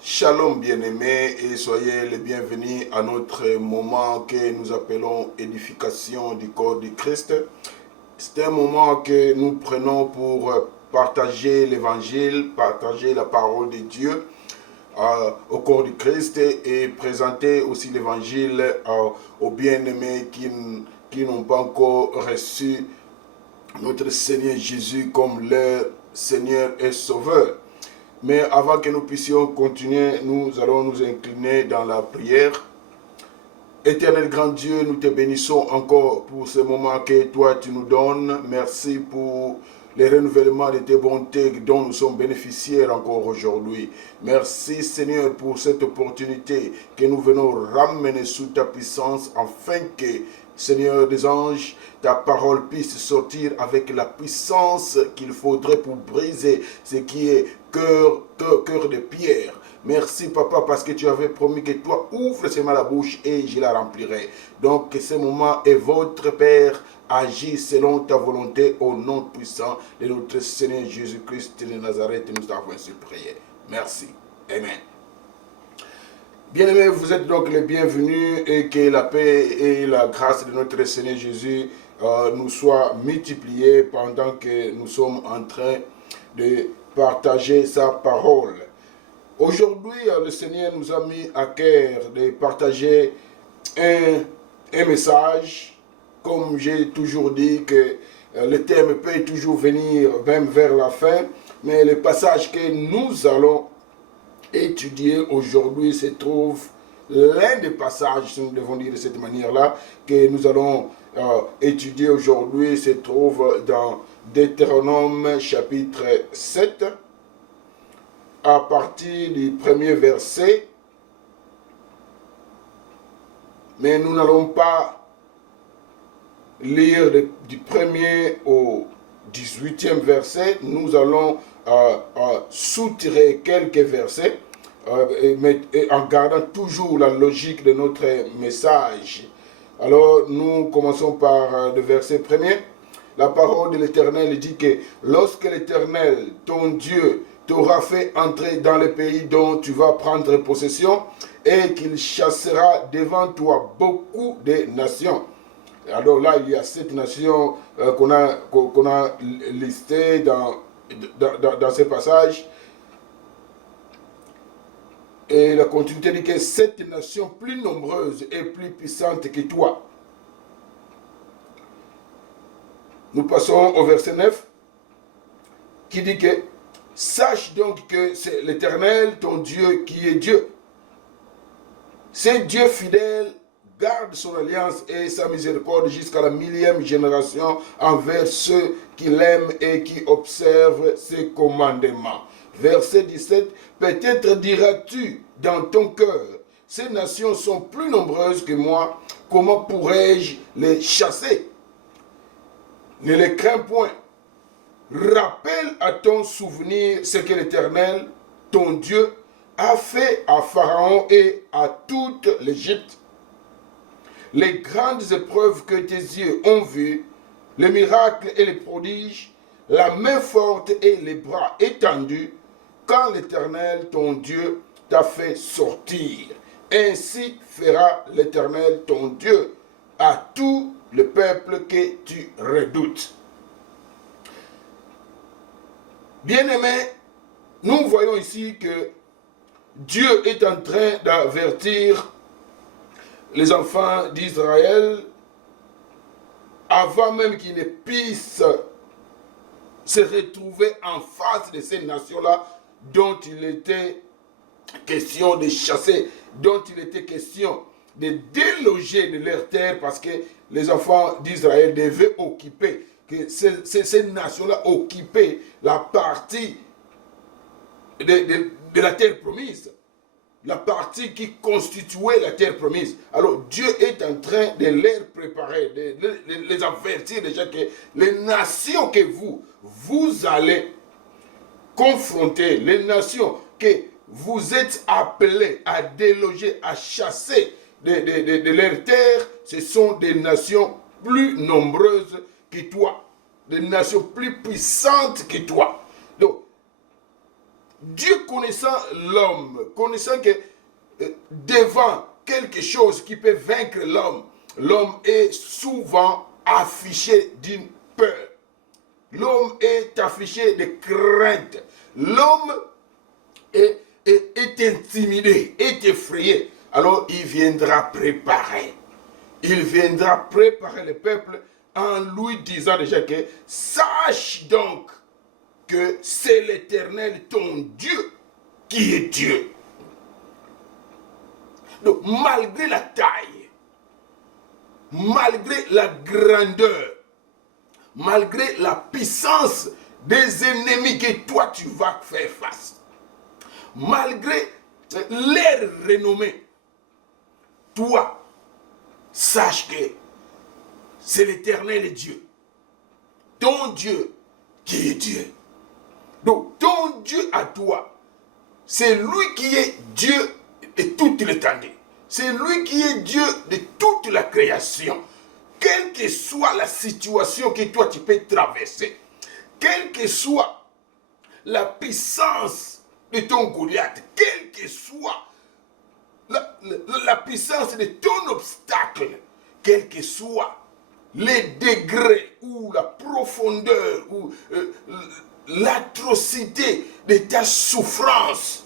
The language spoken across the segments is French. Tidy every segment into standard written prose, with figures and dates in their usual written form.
Shalom bien-aimés et soyez les bienvenus à notre moment que nous appelons édification du corps du Christ. C'est un moment que nous prenons pour partager l'évangile, partager la parole de Dieu au corps du Christ et présenter aussi l'évangile aux bien-aimés qui n'ont pas encore reçu notre Seigneur Jésus comme leur Seigneur et Sauveur. Mais avant que nous puissions continuer, nous allons nous incliner dans la prière. Éternel grand Dieu, nous te bénissons encore pour ce moment que toi tu nous donnes. Merci pour les renouvellements de tes bontés dont nous sommes bénéficiaires encore aujourd'hui. Merci Seigneur pour cette opportunité que nous venons ramener sous ta puissance afin que, Seigneur des anges, ta parole puisse sortir avec la puissance qu'il faudrait pour briser ce qui est cœur de pierre. Merci Papa parce que tu avais promis que toi ouvres seulement la bouche et je la remplirai. Donc que ce moment est votre Père, agis selon ta volonté au nom puissant de notre Seigneur Jésus-Christ de Nazareth. Nous avons ainsi prié. Merci. Amen. Bien-aimés, vous êtes donc les bienvenus et que la paix et la grâce de notre Seigneur Jésus nous soient multipliées pendant que nous sommes en train de partager sa parole. Aujourd'hui, le Seigneur nous a mis à cœur de partager un message. Comme j'ai toujours dit que le thème peut toujours venir même vers la fin, mais le passage que nous allons étudier aujourd'hui se trouve l'un des passages, si nous devons dire de cette manière-là, que nous allons étudier aujourd'hui se trouve dans Deutéronome chapitre 7, à partir du premier verset. Mais nous n'allons pas lire du premier au 18e verset. Nous allons soutirer quelques versets, et en gardant toujours la logique de notre message. Alors nous commençons par le verset premier. La parole de l'Éternel dit que lorsque l'Éternel, ton Dieu, t'aura fait entrer dans le pays dont tu vas prendre possession et qu'il chassera devant toi beaucoup de nations. Alors là, il y a 7 nations qu'on a listées dans ces passages. Et la continuité dit que 7 nations plus nombreuses et plus puissantes que toi. Nous passons au verset 9 qui dit que sache donc que c'est l'Éternel, ton Dieu, qui est Dieu. C'est Dieu fidèle, garde son alliance et sa miséricorde jusqu'à la 1000e génération envers ceux qui l'aiment et qui observent ses commandements. Verset 17, peut-être diras-tu dans ton cœur, ces nations sont plus nombreuses que moi, comment pourrais-je les chasser? Ne les crains point. Rappelle à ton souvenir ce que l'Éternel, ton Dieu, a fait à Pharaon et à toute l'Égypte. Les grandes épreuves que tes yeux ont vues, les miracles et les prodiges, la main forte et les bras étendus, quand l'Éternel, ton Dieu, t'a fait sortir. Ainsi fera l'Éternel, ton Dieu, à tout le peuple que tu redoutes. Bien-aimés, nous voyons ici que Dieu est en train d'avertir les enfants d'Israël avant même qu'ils ne puissent se retrouver en face de ces nations-là dont il était question de chasser, dont il était question de déloger de leur terre parce que les enfants d'Israël devaient occuper, que ces nations-là occupaient la partie de la terre promise, la partie qui constituait la terre promise. Alors Dieu est en train de les préparer, de les avertir déjà que les nations que vous allez confronter, les nations que vous êtes appelés à déloger, à chasser de leur terre, ce sont des nations plus nombreuses que toi, des nations plus puissantes que toi. Donc, Dieu connaissant l'homme, connaissant que devant quelque chose qui peut vaincre l'homme, l'homme est souvent affiché d'une peur. L'homme est affiché de crainte. L'homme est intimidé, est effrayé. Alors il viendra préparer. Il viendra préparer le peuple en lui disant déjà que sache donc que c'est l'Éternel ton Dieu qui est Dieu. Donc malgré la taille, malgré la grandeur, malgré la puissance des ennemis que toi tu vas faire face, malgré leur renommée, toi, sache que c'est l'Éternel Dieu, ton Dieu qui est Dieu. Donc ton Dieu à toi, c'est lui qui est Dieu de toute l'étendue. C'est lui qui est Dieu de toute la création. Quelle que soit la situation que toi tu peux traverser, quelle que soit la puissance de ton Goliath, quelle que soit la puissance de ton obstacle, quel que soit les degrés ou la profondeur ou l'atrocité de ta souffrance,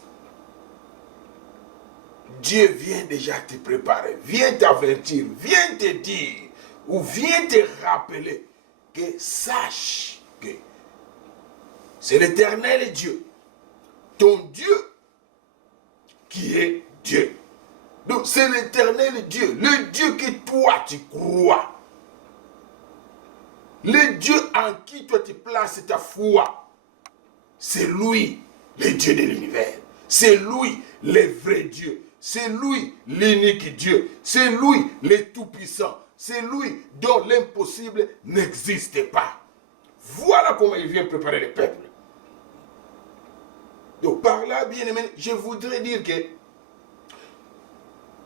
Dieu vient déjà te préparer, vient t'avertir, vient te dire ou vient te rappeler que sache que c'est l'Éternel Dieu, ton Dieu qui est Dieu. Donc c'est l'Éternel Dieu, le Dieu que toi tu crois, le Dieu en qui toi tu places ta foi. C'est lui le Dieu de l'univers, c'est lui le vrai Dieu, c'est lui l'unique Dieu, c'est lui le tout-puissant, c'est lui dont l'impossible n'existe pas. Voilà comment il vient préparer le peuple. Donc par là, bien aimé, je voudrais dire que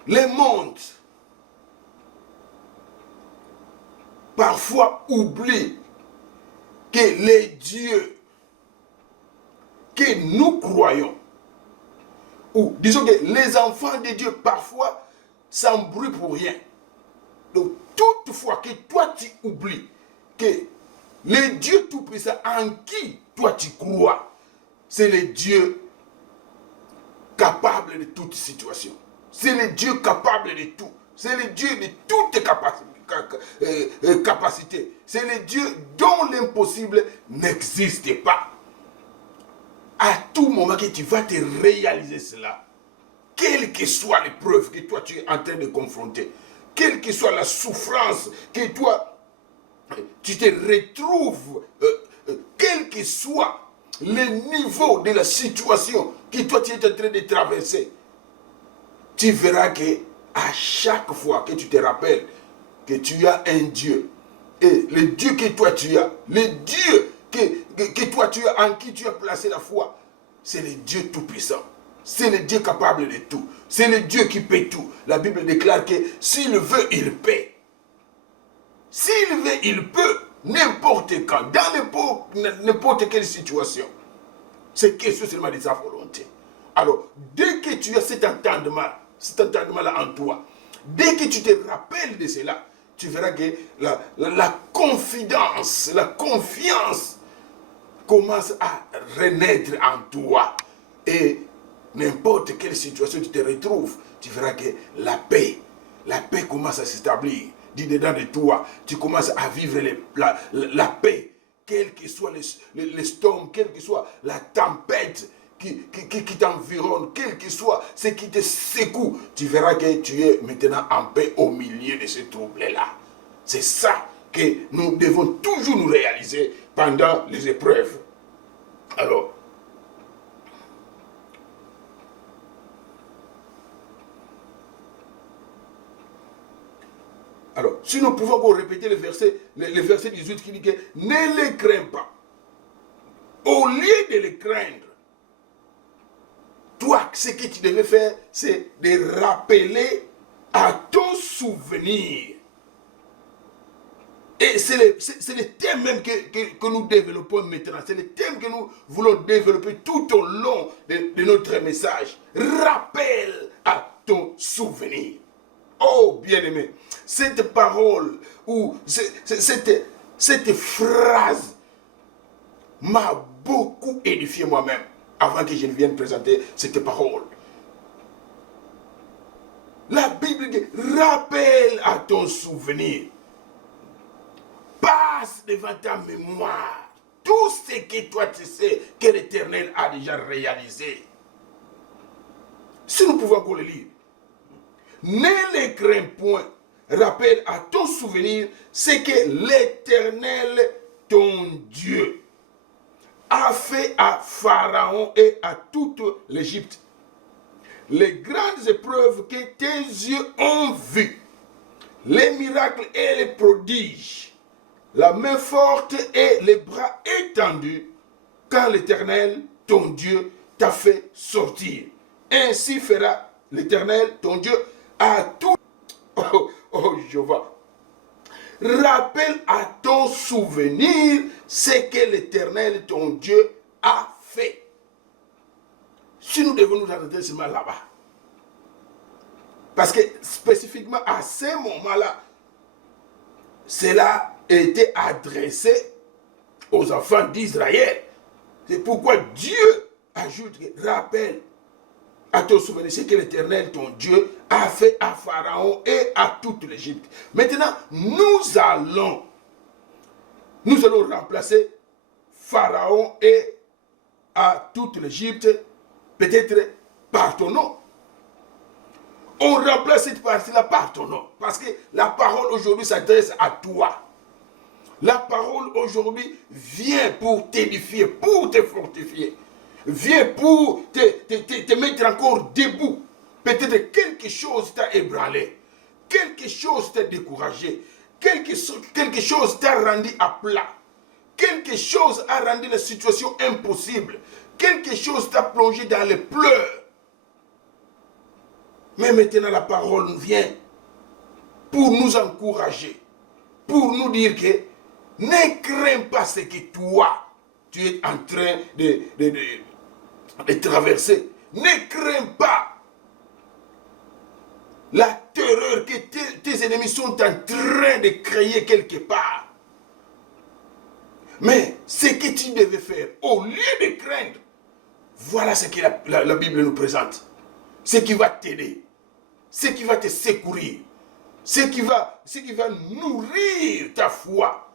le monde parfois oublie que les dieux que nous croyons, ou disons que les enfants de Dieu parfois s'embrouillent pour rien. Donc toutefois que toi tu oublies que le Dieu tout-puissant en qui toi tu crois, c'est le Dieu capable de toute situation. C'est le Dieu capable de tout. C'est le Dieu de toutes capacités. C'est le Dieu dont l'impossible n'existe pas. À tout moment que tu vas te réaliser cela, quelle que soit l'épreuve que toi tu es en train de confronter, quelle que soit la souffrance que toi tu te retrouves, quel que soit le niveau de la situation que toi tu es en train de traverser, tu verras que à chaque fois que tu te rappelles que tu as un Dieu, et le Dieu que toi tu as, le Dieu que toi tu as, en qui tu as placé la foi, c'est le Dieu tout-puissant. C'est le Dieu capable de tout. C'est le Dieu qui paie tout. La Bible déclare que s'il veut, il paie. S'il veut, il peut. N'importe quand, dans n'importe quelle situation. C'est question seulement de sa volonté. Alors, dès que tu as cet entendement-là en toi, dès que tu te rappelles de cela, tu verras que la confidence, la confiance commence à renaître en toi. Et n'importe quelle situation tu te retrouves, tu verras que la paix commence à s'établir du dedans de toi. Tu commences à vivre la paix, quel que soit le storm, quelle que soit la tempête qui t'environne, quel que soit ce qui te secoue, tu verras que tu es maintenant en paix au milieu de ce trouble-là. C'est ça que nous devons toujours nous réaliser pendant les épreuves. Alors, si nous pouvons répéter le verset 18 qui dit que ne les crains pas. Au lieu de les craindre, toi, ce que tu devais faire, c'est de rappeler à ton souvenir. Et c'est le thème même que nous développons maintenant. C'est le thème que nous voulons développer tout au long de notre message. Rappelle à ton souvenir. Oh, bien-aimé, cette parole ou cette phrase m'a beaucoup édifié moi-même avant que je ne vienne présenter cette parole. La Bible dit, rappelle à ton souvenir. Passe devant ta mémoire tout ce que toi tu sais que l'Éternel a déjà réalisé. Si nous pouvons encore le lire. Ne les crains point. Rappelle à ton souvenir ce que l'Éternel, ton Dieu, a fait à Pharaon et à toute l'Égypte. Les grandes épreuves que tes yeux ont vues, les miracles et les prodiges, la main forte et les bras étendus, quand l'Éternel, ton Dieu, t'a fait sortir. Ainsi fera l'Éternel, ton Dieu, à tout. Oh Jéhovah. Rappelle à ton souvenir ce que l'Éternel, ton Dieu, a fait. Si nous devons nous arrêter seulement là-bas. Parce que spécifiquement à ce moment-là, cela était adressé aux enfants d'Israël. C'est pourquoi Dieu ajoute, rappelle à ton souvenir ce que l'Éternel, ton Dieu, a fait à Pharaon et à toute l'Égypte. Maintenant, nous allons remplacer Pharaon et à toute l'Égypte, peut-être par ton nom. On remplace cette partie-là par ton nom. Parce que la parole aujourd'hui s'adresse à toi. La parole aujourd'hui vient pour t'édifier, pour te fortifier. Vient pour te mettre encore debout. Peut-être quelque chose t'a ébranlé. Quelque chose t'a découragé. Quelque chose t'a rendu à plat. Quelque chose a rendu la situation impossible. Quelque chose t'a plongé dans les pleurs. Mais maintenant la parole vient pour nous encourager. Pour nous dire que ne crains pas ce que toi, tu es en train de traverser. Ne crains pas la terreur que tes ennemis sont en train de créer quelque part. Mais ce que tu devais faire, au lieu de craindre, voilà ce que la Bible nous présente. Ce qui va t'aider, ce qui va te secourir, ce qui va nourrir ta foi.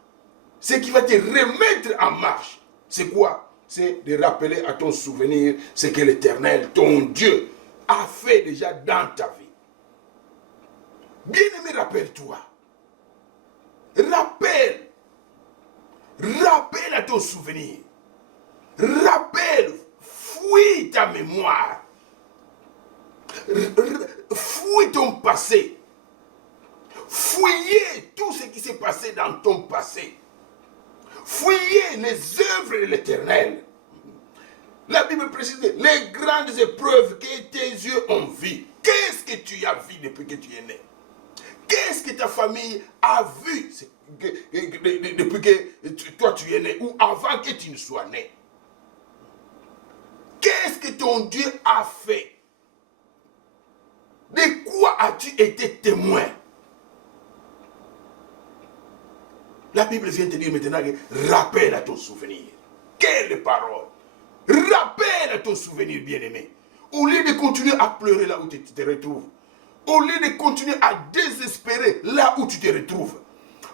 Ce qui va te remettre en marche, c'est quoi? C'est de rappeler à ton souvenir ce que l'Éternel, ton Dieu, a fait déjà dans ta vie. Bien-aimé, rappelle-toi. Rappelle à ton souvenir. Rappelle, fouille ta mémoire. Fouille ton passé. Fouillez tout ce qui s'est passé dans ton passé. Fouillez les œuvres de l'Éternel. La Bible précise les grandes épreuves que tes yeux ont vues. Qu'est-ce que tu as vu depuis que tu es né? Qu'est-ce que ta famille a vu depuis que toi tu es né ou avant que tu ne sois né? Qu'est-ce que ton Dieu a fait? De quoi as-tu été témoin? La Bible vient te dire maintenant que rappelle à ton souvenir. Quelle parole! Rappelle à ton souvenir, bien-aimé. Au lieu de continuer à pleurer là où tu te retrouves. Au lieu de continuer à désespérer là où tu te retrouves.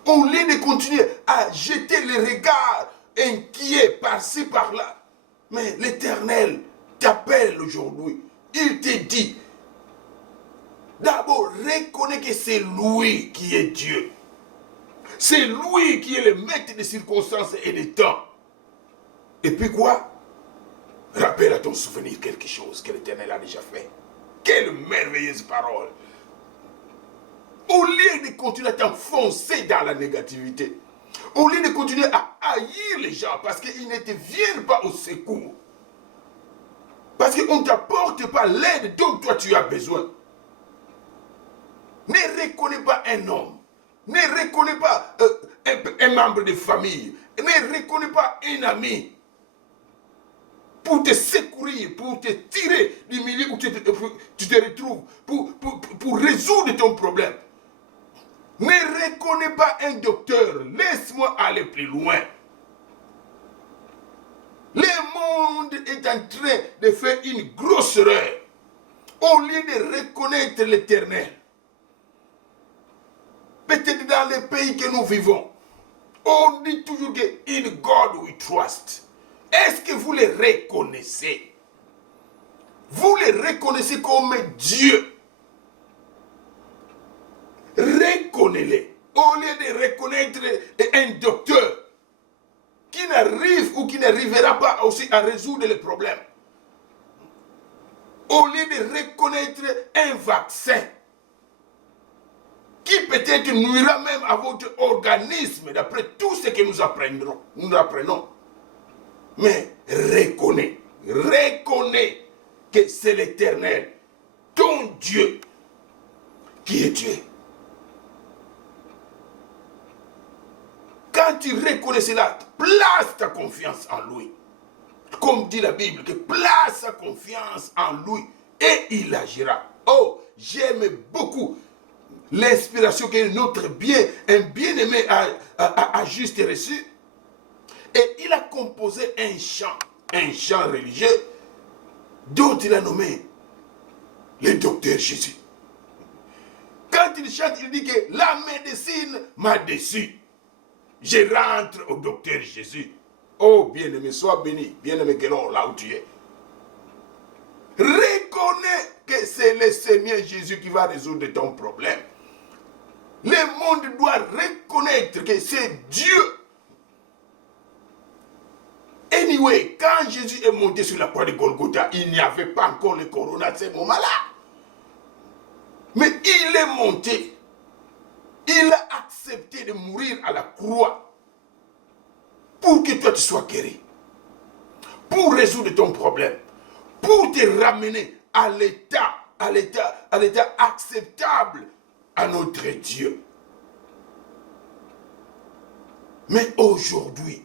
Au lieu de continuer à jeter les regards inquiets par-ci, par-là. Mais l'Éternel t'appelle aujourd'hui. Il te dit, d'abord, reconnais que c'est lui qui est Dieu. C'est lui qui est le maître des circonstances et des temps. Et puis quoi? Rappelle à ton souvenir quelque chose que l'Éternel a déjà fait. Quelle merveilleuse parole. Au lieu de continuer à t'enfoncer dans la négativité, au lieu de continuer à haïr les gens parce qu'ils ne te viennent pas au secours, parce qu'on ne t'apporte pas l'aide dont toi tu as besoin, Ne reconnais pas un homme. Ne reconnais pas un membre de famille. Ne reconnais pas un ami. Pour te secourir, pour te tirer du milieu où tu te retrouves, pour résoudre ton problème. Ne reconnais pas un docteur. Laisse-moi aller plus loin. Le monde est en train de faire une grosse erreur. Au lieu de reconnaître l'Éternel, peut-être dans les pays que nous vivons, on dit toujours que in God we trust. Est-ce que vous les reconnaissez? Vous les reconnaissez comme Dieu. Reconnez-les. Au lieu de reconnaître un docteur qui n'arrive ou qui n'arrivera pas aussi à résoudre les problèmes. Au lieu de reconnaître un vaccin qui peut-être nuira même à votre organisme d'après tout ce que nous apprenons. Mais reconnais que c'est l'Éternel, ton Dieu, qui est Dieu. Quand tu reconnais cela, place ta confiance en lui. Comme dit la Bible, que place sa confiance en lui et il agira. Oh, j'aime beaucoup l'inspiration que notre un bien-aimé a juste reçu. Et il a composé un chant religieux, dont il a nommé le docteur Jésus. Quand il chante, il dit que la médecine m'a déçu. Je rentre au docteur Jésus. Oh, bien-aimé, sois béni. Bien-aimé, là où tu es. Reconnais que c'est le Seigneur Jésus qui va résoudre ton problème. Le monde doit reconnaître que c'est Dieu. Anyway, quand Jésus est monté sur la croix de Golgotha, il n'y avait pas encore le corona à ce moment-là. Mais il est monté. Il a accepté de mourir à la croix pour que toi tu sois guéri. Pour résoudre ton problème. Pour te ramener à l'état acceptable à notre Dieu. Mais aujourd'hui,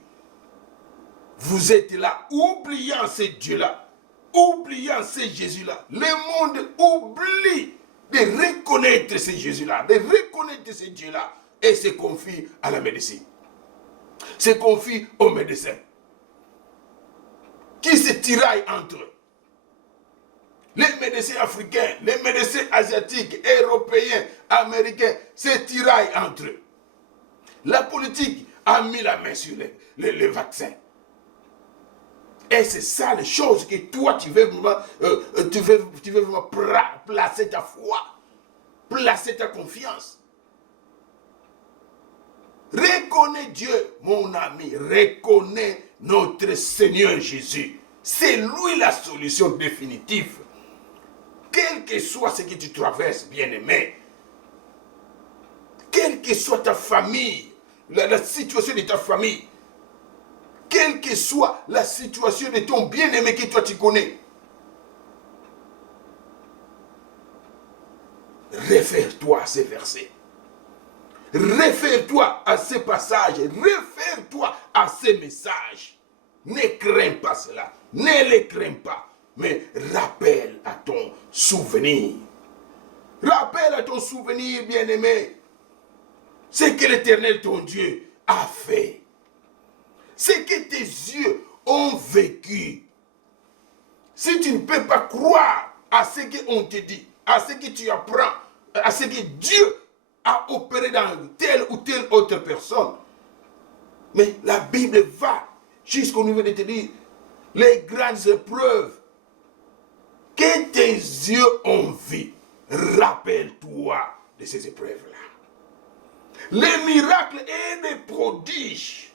vous êtes là, oubliant ce Dieu-là, oubliant ce Jésus-là. Le monde oublie de reconnaître ce Jésus-là, de reconnaître ce Dieu-là, et se confie à la médecine. Se confie aux médecins, qui se tiraillent entre eux. Les médecins africains, les médecins asiatiques, européens, américains, se tiraillent entre eux. La politique a mis la main sur les vaccins. Et c'est ça les choses que toi tu veux vraiment placer ta foi, placer ta confiance. Reconnais Dieu, mon ami, reconnais notre Seigneur Jésus. C'est lui la solution définitive. Quel que soit ce que tu traverses, bien-aimé, quelle que soit ta famille, la situation de ta famille, quelle que soit la situation de ton bien-aimé que toi tu connais, réfère-toi à ces versets. Réfère-toi à ces passages. Réfère-toi à ces messages. Ne crains pas cela. Ne les crains pas. Mais rappelle à ton souvenir. Rappelle à ton souvenir, bien-aimé, ce que l'Éternel, ton Dieu, a fait. Ce que tes yeux ont vécu. Si tu ne peux pas croire à ce qu'on te dit, à ce que tu apprends, à ce que Dieu a opéré dans telle ou telle autre personne, mais la Bible va jusqu'au niveau de te dire les grandes épreuves que tes yeux ont vues. Rappelle-toi de ces épreuves-là. Les miracles et les prodiges,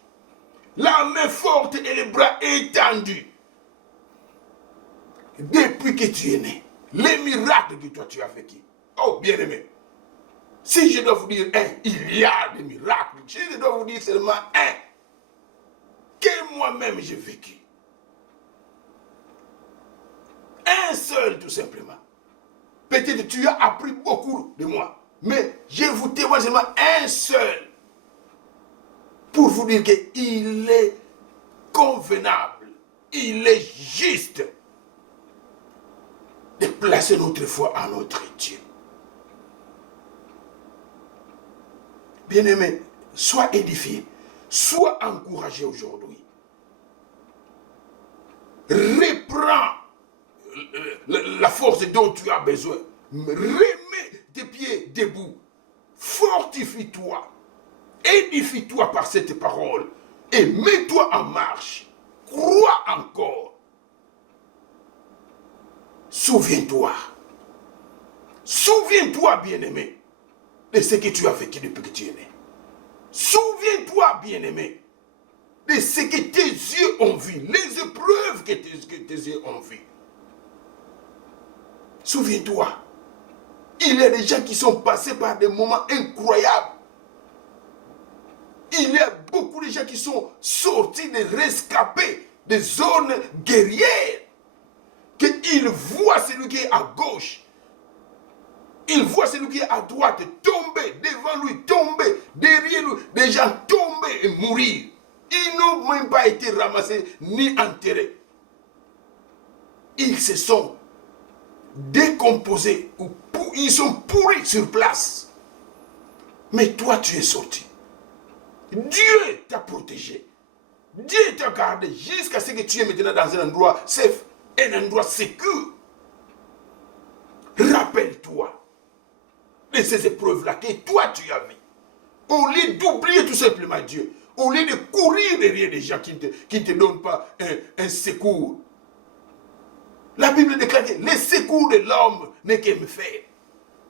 la main forte et les bras étendus. Depuis que tu es né, les miracles que toi tu as vécu. Oh, bien-aimé, si je dois vous dire un, il y a des miracles. Si je dois vous dire seulement un, que moi-même j'ai vécu. Un seul, tout simplement. Peut-être tu as appris beaucoup de moi. Mais je vous témoigne seulement un seul. Pour vous dire qu'il est convenable, il est juste de placer notre foi en notre Dieu. Bien-aimé, sois édifié, sois encouragé aujourd'hui. Reprends la force dont tu as besoin. Remets tes pieds debout. Fortifie-toi. Édifie-toi par cette parole. Et mets-toi en marche. Crois encore. Souviens-toi. Souviens-toi, bien-aimé, de ce que tu as vécu depuis que tu es né. Souviens-toi, bien-aimé, de ce que tes yeux ont vu, les épreuves que tes yeux ont vues. Souviens-toi, il y a des gens qui sont passés par des moments incroyables. Il y a beaucoup de gens qui sont sortis de rescapés des zones guerrières. Qu'ils voient celui qui est à gauche. Ils voient celui qui est à droite tomber, devant lui tomber, derrière lui, des gens tomber et mourir. Ils n'ont même pas été ramassés ni enterrés. Ils se sont décomposés, ou ils sont pourris sur place. Mais toi, tu es sorti. Dieu t'a protégé. Dieu t'a gardé jusqu'à ce que tu es maintenant dans un endroit safe, un endroit sécure. Rappelle-toi de ces épreuves-là que toi tu as vues. Au lieu d'oublier tout simplement Dieu, au lieu de courir derrière des gens qui ne te donnent pas un secours. La Bible déclare que le secours de l'homme n'est qu'un fait.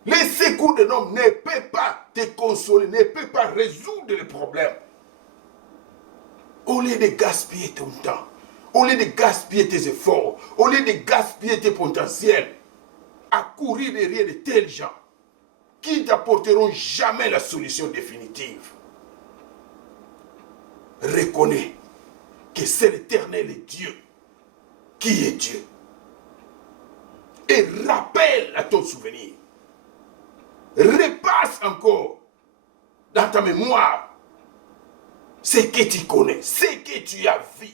Le secours de l'homme ne peut pas te consoler, ne peut pas résoudre les problèmes. Au lieu de gaspiller ton temps, au lieu de gaspiller tes efforts, au lieu de gaspiller tes potentiels, à courir derrière de tels gens qui n'apporteront jamais la solution définitive. Reconnais que c'est l'Éternel Dieu qui est Dieu. Et rappelle à ton souvenir. Repasse encore dans ta mémoire ce que tu connais, ce que tu as vu,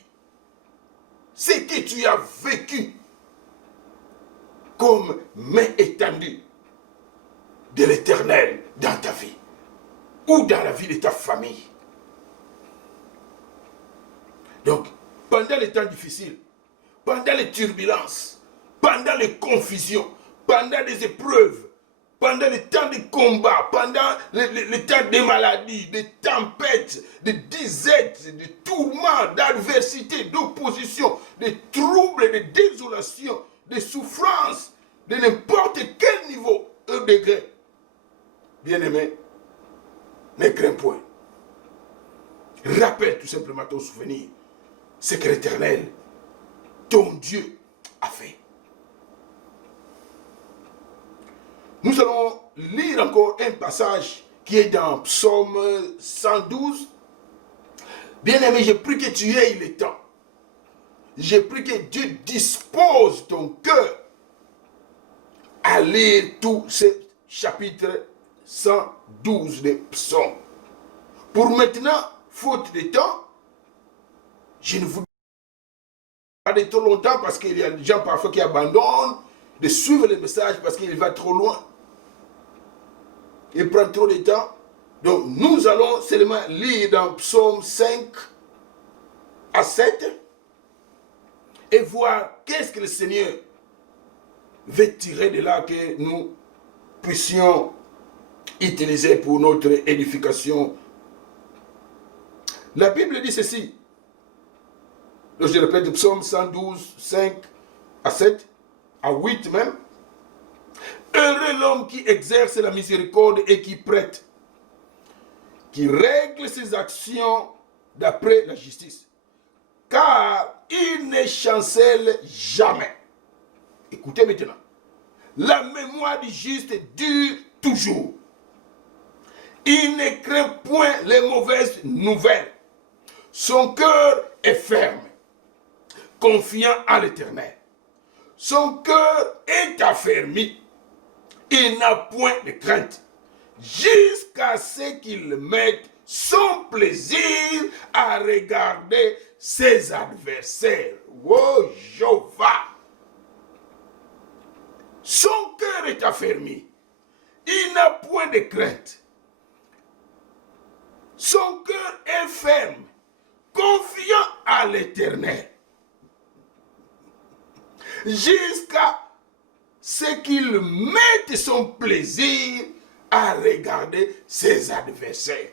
ce que tu as vécu comme main étendue de l'Éternel dans ta vie ou dans la vie de ta famille. Donc, pendant les temps difficiles, pendant les turbulences, pendant les confusions, pendant les épreuves, pendant les temps de combat, pendant les temps de maladies, de tempêtes, de disettes, de tourments, d'adversité, d'opposition, de troubles, de désolation, de souffrances, de n'importe quel niveau ou degré. Bien-aimé, ne crains point. Rappelle tout simplement ton souvenir, ce que l'Éternel, ton Dieu, a fait. Nous allons lire encore un passage qui est dans Psaume 112. Bien-aimé, je prie que tu aies le temps. Je prie que Dieu dispose ton cœur à lire tout ce chapitre 112 de Psaume. Pour maintenant, faute de temps, je ne vous dis pas de trop longtemps parce qu'il y a des gens parfois qui abandonnent de suivre le message parce qu'il va trop loin. Il prend trop de temps. Donc nous allons seulement lire dans Psaume 5 à 7 et voir qu'est-ce que le Seigneur veut tirer de là que nous puissions utiliser pour notre édification. La Bible dit ceci. Donc je répète, Psaume 112, 5 à 7, à 8 même. Heureux l'homme qui exerce la miséricorde et qui prête, qui règle ses actions d'après la justice, car il ne chancelle jamais. Écoutez maintenant. La mémoire du juste dure toujours. Il ne craint point les mauvaises nouvelles. Son cœur est ferme, confiant en l'Éternel. Son cœur est affermi. Il n'a point de crainte. jusqu'à ce qu'il mette son plaisir à regarder ses adversaires. Oh, Jéhovah! Son cœur est affermi. Il n'a point de crainte. Son cœur est ferme, confiant à l'Éternel, jusqu'à ce qu'il mette son plaisir à regarder ses adversaires.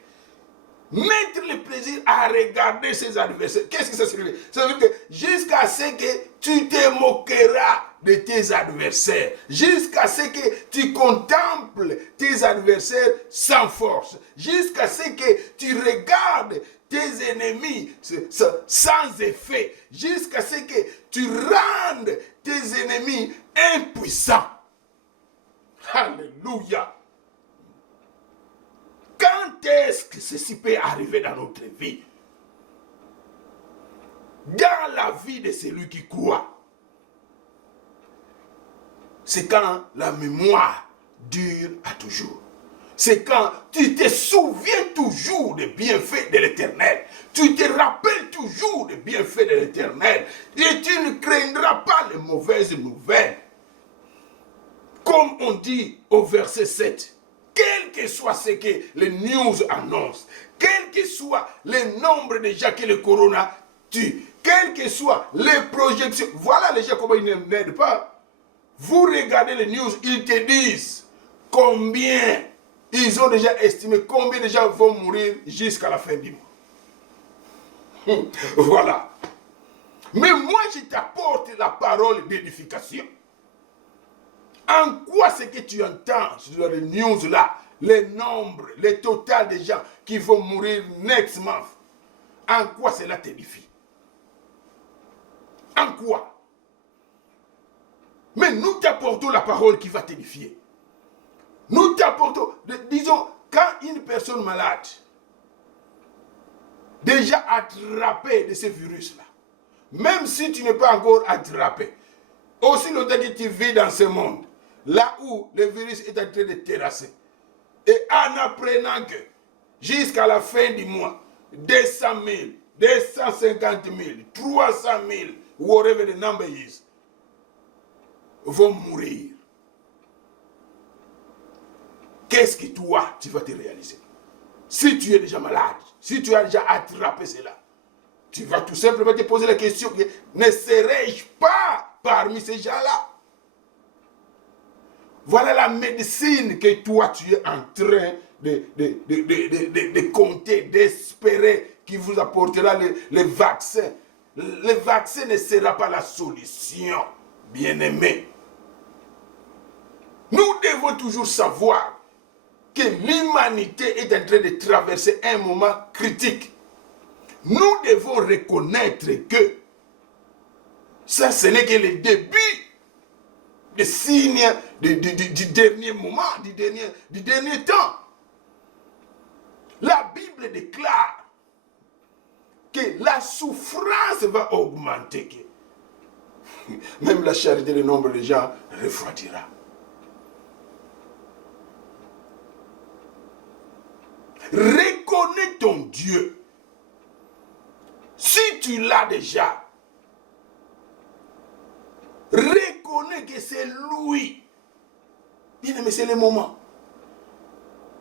Mettre le plaisir à regarder ses adversaires. Qu'est-ce que ça signifie? Ça veut dire que jusqu'à ce que tu te moqueras de tes adversaires, jusqu'à ce que tu contemples tes adversaires sans force, jusqu'à ce que tu regardes tes ennemis sans effet, jusqu'à ce que tu rendes tes ennemis impuissants. Alléluia. Quand est-ce que ceci peut arriver dans notre vie? Dans la vie de celui qui croit. C'est quand la mémoire dure à toujours. C'est quand tu te souviens toujours des bienfaits de l'Éternel. Tu te rappelles toujours des bienfaits de l'Éternel. Et tu ne craindras pas les mauvaises nouvelles. Comme on dit au verset 7. Quel que soit ce que les news annoncent, quel que soit le nombre de gens que le corona tue, quelles que soient les projections, voilà les gens comment ils n'aident pas. Vous regardez les news, ils te disent combien ils ont déjà estimé, combien de gens vont mourir jusqu'à la fin du mois. Voilà. Mais moi, je t'apporte la parole d'édification. En quoi c'est que tu entends sur les news là, les nombres, le total de gens qui vont mourir next month? En quoi cela t'édifie? En quoi? Mais nous t'apportons la parole qui va t'édifier. Nous t'apportons, disons, quand une personne malade, déjà attrapée de ce virus-là, même si tu n'es pas encore attrapé, aussi longtemps que tu vis dans ce monde, là où le virus est en train de terrasser, et en apprenant que jusqu'à la fin du mois, 200 000, 250 000, 300 000, whatever the number is, vont mourir. Qu'est-ce que toi, tu vas te réaliser? Si tu es déjà malade, si tu as déjà attrapé cela, tu vas tout simplement te poser la question, ne serais-je pas parmi ces gens-là? Voilà la médecine que toi tu es en train de compter, d'espérer qui vous apportera le vaccin. Le vaccin ne sera pas la solution, bien-aimés. Nous devons toujours savoir que l'humanité est en train de traverser un moment critique. Nous devons reconnaître que ça, ce n'est que le début des signes du dernier moment, du dernier temps. La Bible déclare que la souffrance va augmenter. Même la charité, le nombre de gens refroidira. Reconnais ton Dieu. Si tu l'as déjà, reconnais que c'est lui. Bien aimé, c'est le moment.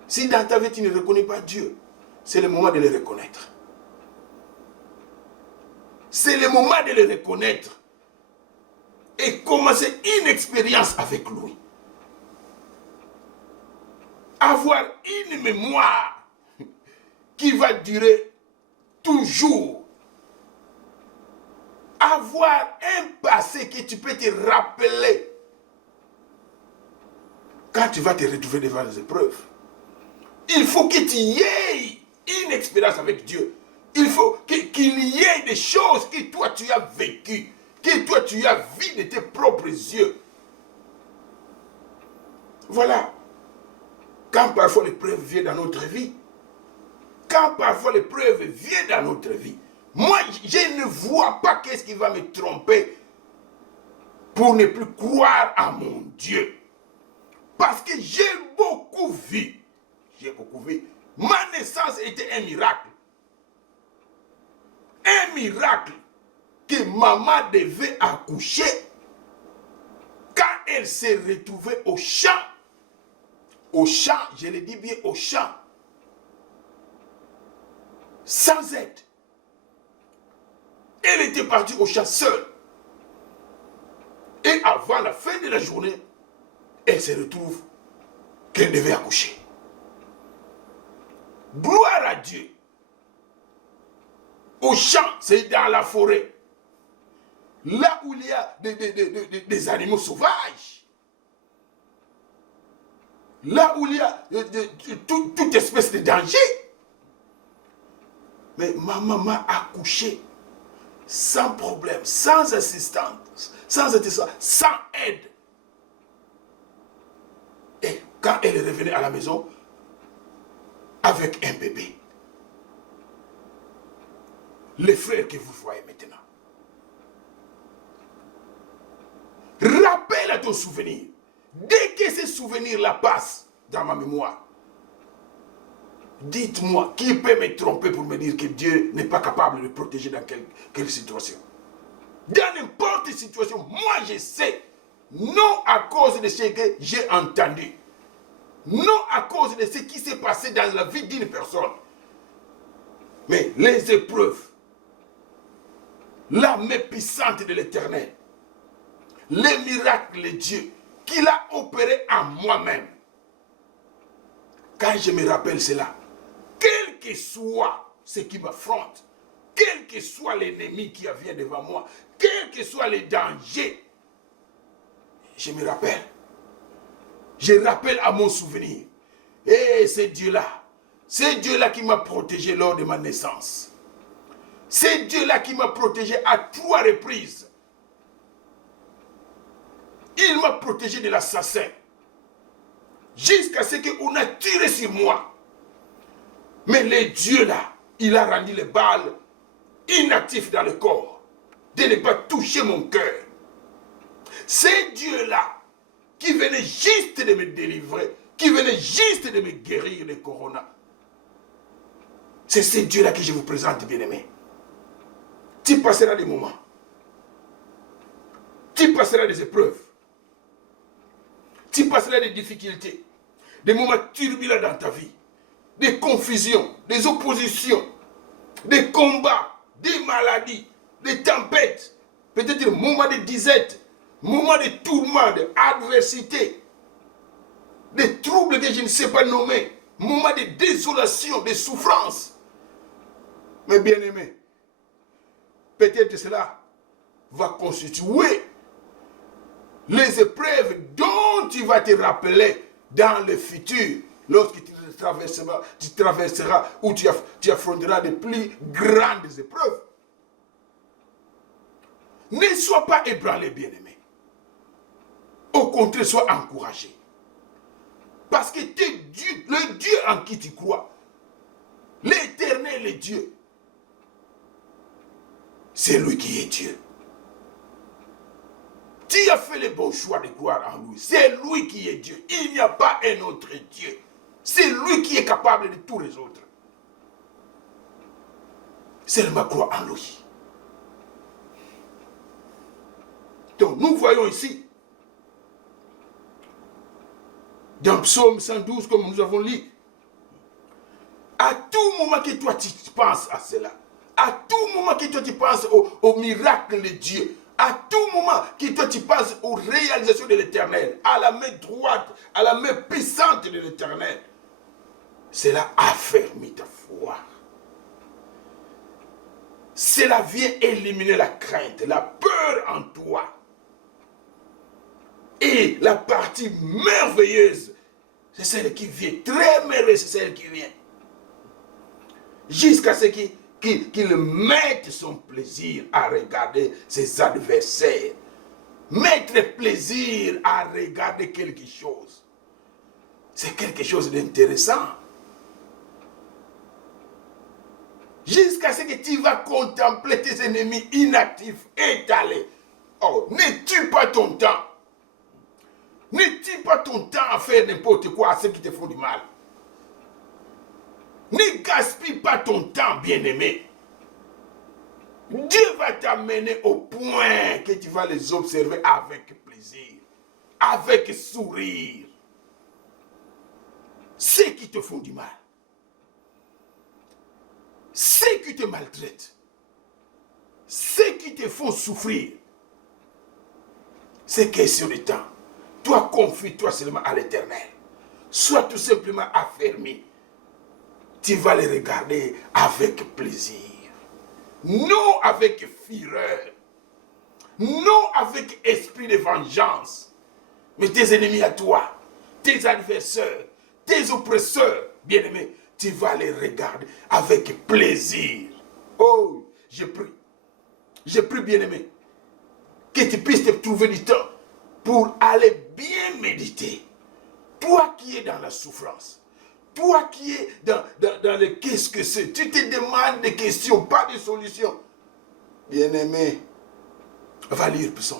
Si dans ta vie tu ne reconnais pas Dieu, c'est le moment de le reconnaître. C'est le moment de le reconnaître et commencer une expérience avec lui. Avoir une mémoire qui va durer toujours. Avoir un passé que tu peux te rappeler quand tu vas te retrouver devant les épreuves. Il faut que tu y aies une expérience avec Dieu. Il faut qu'il y ait des choses que toi tu as vécues, que toi tu as vues de tes propres yeux. Voilà. Quand parfois l'épreuve vient dans notre vie, quand parfois l'épreuve vient dans notre vie, moi je ne vois pas qu'est-ce qui va me tromper pour ne plus croire à mon Dieu. Parce que j'ai beaucoup vu j'ai beaucoup vu. Ma naissance était un miracle. Un miracle que maman devait accoucher quand elle s'est retrouvée au champ. Au champ, je le dis bien au champ. Sans aide. Elle était partie au champ seule. Et avant la fin de la journée, elle se retrouve qu'elle devait accoucher. Gloire à Dieu. Au champ, c'est dans la forêt. Là où il y a des animaux sauvages. Là où il y a toute espèce de danger. Mais ma maman a accouché sans problème, sans assistance, sans aide. Et quand elle est revenue à la maison, avec un bébé, les frères que vous voyez maintenant, rappelle à ton souvenir. Dès que ces souvenirs-là passent dans ma mémoire, dites-moi, qui peut me tromper pour me dire que Dieu n'est pas capable de me protéger dans quelle situation? Dans n'importe quelle situation, moi je sais, non à cause de ce que j'ai entendu, non à cause de ce qui s'est passé dans la vie d'une personne, mais les épreuves, la main puissante de l'Éternel, les miracles de Dieu qu'il a opéré en moi-même. Quand je me rappelle cela, quel que soit ce qui m'affronte, quel que soit l'ennemi qui vient devant moi, quel que soit les dangers, je me rappelle. Je rappelle à mon souvenir. Et c'est Dieu-là qui m'a protégé lors de ma naissance. C'est Dieu-là qui m'a protégé à 3 reprises. Il m'a protégé de l'assassin. Jusqu'à ce qu'on a tiré sur moi. Mais le Dieu-là, il a rendu les balles inactifs dans le corps. De ne pas toucher mon cœur. C'est Dieu-là qui venait juste de me délivrer, qui venait juste de me guérir de corona. C'est ce Dieu-là que je vous présente, bien-aimé. Tu passeras des moments. Tu passeras des épreuves. Tu passeras des difficultés. Des moments turbulents dans ta vie. Des confusions, des oppositions, des combats, des maladies, des tempêtes. Peut-être des moments de disette, moments de tourments, d'adversité, des troubles que je ne sais pas nommer, moments de désolation, de souffrance. Mais bien aimé, peut-être cela va constituer les épreuves dont tu vas te rappeler dans le futur, lorsque tu traverseras ou tu affronteras de plus grandes épreuves. Ne sois pas ébranlé, bien-aimé. Au contraire, sois encouragé. Parce que le Dieu en qui tu crois, l'Éternel Dieu, c'est lui qui est Dieu. Tu as fait le bon choix de croire en lui. C'est lui qui est Dieu. Il n'y a pas un autre Dieu. C'est lui qui est capable de tous les autres. Seulement croire en lui. Donc nous voyons ici, dans Psaume 112, comme nous avons lu, à tout moment que toi tu penses à cela, à tout moment que toi tu penses au miracle de Dieu, à tout moment que toi tu penses aux réalisations de l'Éternel, à la main droite, à la main puissante de l'Éternel, cela affermit ta foi. Cela vient éliminer la crainte, la peur en toi. Et la partie merveilleuse, c'est celle qui vient, très merveilleuse, c'est celle qui vient. Jusqu'à ce qu'il mette son plaisir à regarder ses adversaires. Mettre plaisir à regarder quelque chose. C'est quelque chose d'intéressant. Jusqu'à ce que tu vas contempler tes ennemis inactifs, étalés. Oh, ne tue pas ton temps. Ne tue pas ton temps à faire n'importe quoi à ceux qui te font du mal. Ne gaspille pas ton temps, bien-aimé. Dieu va t'amener au point que tu vas les observer avec plaisir, avec sourire. Ceux qui te font du mal, ceux qui te maltraitent, ceux qui te font souffrir, c'est question de temps. Toi, confie-toi seulement à l'Éternel. Sois tout simplement affermi. Tu vas les regarder avec plaisir. Non avec fureur. Non avec esprit de vengeance. Mais tes ennemis à toi, tes adversaires, tes oppresseurs, bien-aimés, tu vas les regarder avec plaisir. Oh, je prie, bien-aimé, que tu puisses te trouver du temps pour aller bien méditer. Toi qui es dans la souffrance, toi qui es dans le qu'est-ce que c'est, tu te demandes des questions, pas de solutions. Bien-aimé, va lire Psaume